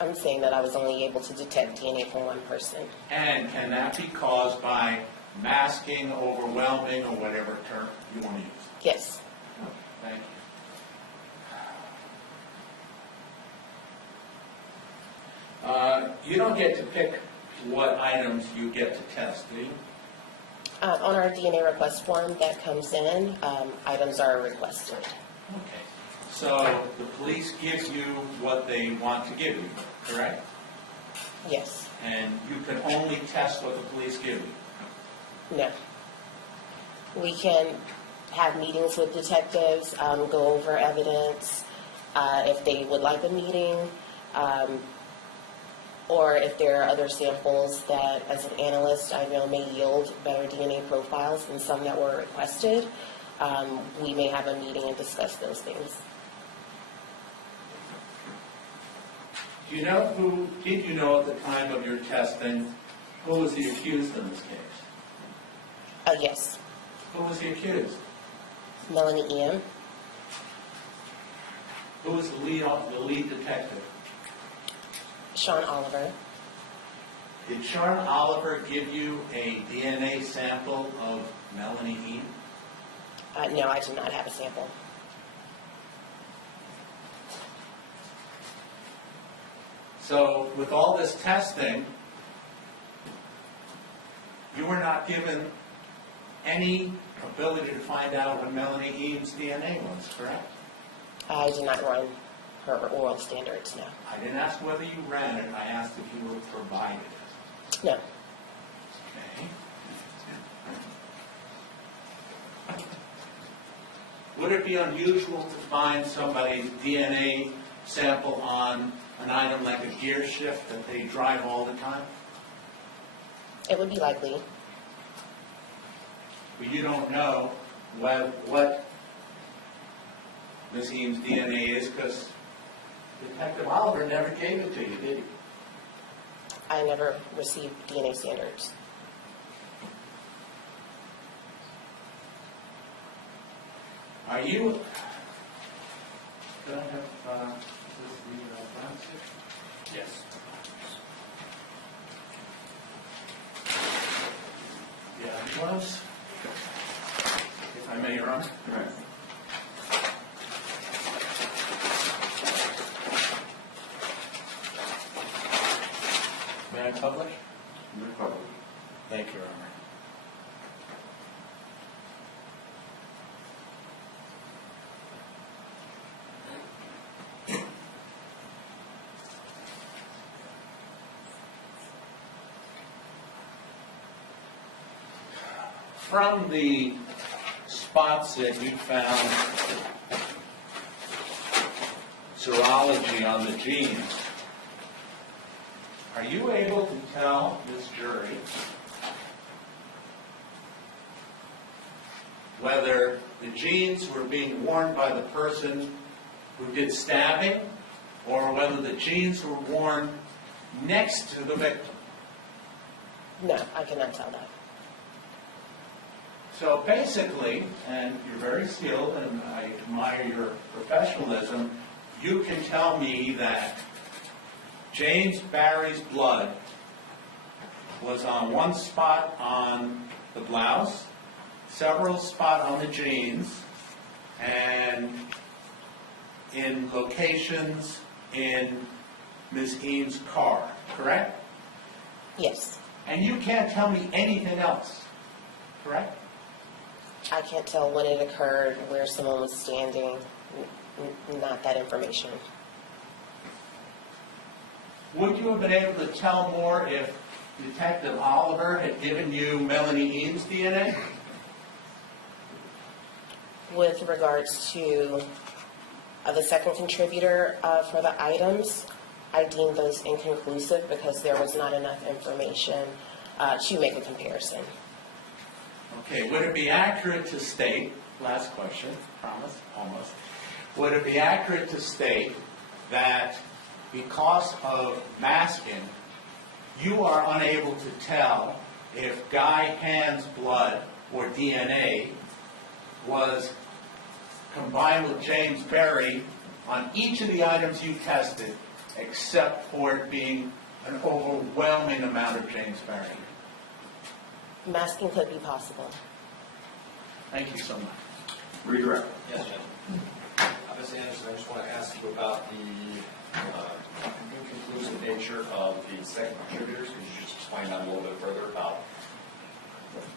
I'm saying that I was only able to detect DNA from one person. And can that be caused by masking, overwhelming, or whatever term you want to use? Yes. Thank you. You don't get to pick what items you get to test, do you? On our DNA request form that comes in, items are requested. Okay. So the police gives you what they want to give you, correct? Yes. And you can only test what the police give you. No. We can have meetings with detectives, go over evidence, if they would like a meeting. or if there are other samples that, as an analyst, I know may yield better DNA profiles than some that were requested, we may have a meeting and discuss those things. Did you know at the time of your testing, who was the accused in this case? Yes. Who was the accused? Melanie Eam. Who was the lead detective? Sean Oliver. Did Sean Oliver give you a DNA sample of Melanie Eam? No, I did not have a sample. So with all this testing, you were not given any ability to find out what Melanie Eam's DNA was, correct? I did not run her oral standards, no. I didn't ask whether you ran it, I asked if you were provided it. No. Okay. Would it be unusual to find somebody's DNA sample on an item like a gear shift that they drive all the time? It would be likely. But you don't know what Ms. Eam's DNA is because Detective Oliver never gave it to you, did he? I never received DNA standards. Are you... Could I have this answer? Yes. Yeah, it was. If I may, Your Honor. Right. May I publish? No problem. Thank you, Your Honor. From the spots that you found serology on the genes, are you able to tell this jury whether the genes were being worn by the person who did stabbing or whether the genes were worn next to the victim? No, I cannot tell that. So basically, and you're very skilled and I admire your professionalism, you can tell me that James Barry's blood was on one spot on the blouse, several spots on the jeans, and in locations in Ms. Eam's car, correct? Yes. And you can't tell me anything else, correct? I can't tell when it occurred, where someone was standing, not that information. Would you have been able to tell more if Detective Oliver had given you Melanie Eam's DNA? With regards to the second contributor for the items, I deemed those inconclusive because there was not enough information to make a comparison. Okay, would it be accurate to state, last question, promise, almost, would it be accurate to state that because of masking, you are unable to tell if Guy Hand's blood or DNA was combined with James Barry on each of the items you tested, except for it being an overwhelming amount of James Barry? Masking could be possible. Thank you so much. Redirect. Yes, Judge. Ms. Anderson, I just want to ask you about the inconclusive nature of the second contributors. Could you just explain that a little bit further about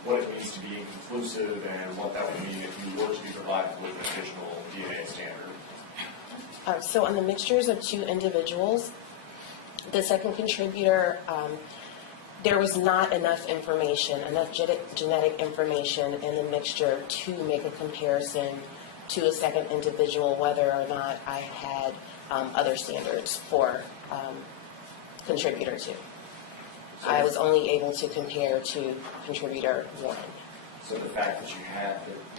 what it means to be inconclusive and what that would mean if you were to be provided with an additional DNA standard? So on the mixtures of two individuals, the second contributor, there was not enough information, enough genetic information in the mixture to make a comparison to a second individual, whether or not I had other standards for contributor 2. I was only able to compare to contributor 1. So the fact that you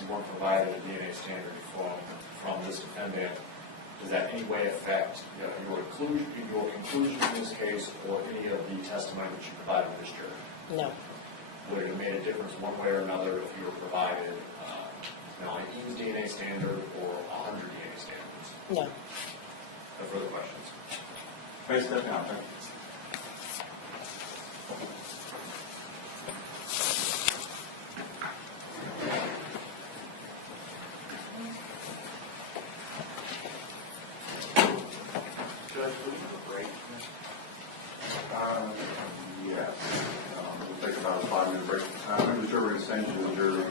weren't provided a DNA standard from this defendant, does that any way affect your conclusion in this case or any of the testimony that you provided to this jury? No. Would it have made a difference one way or another if you were provided Melanie Eam's DNA standard or 100 DNA standards? No. No further questions. Please step down. Thank you. Judge, would you have a break? Yes. We'll take about a 5-minute break. I'm the jury ascension, the jury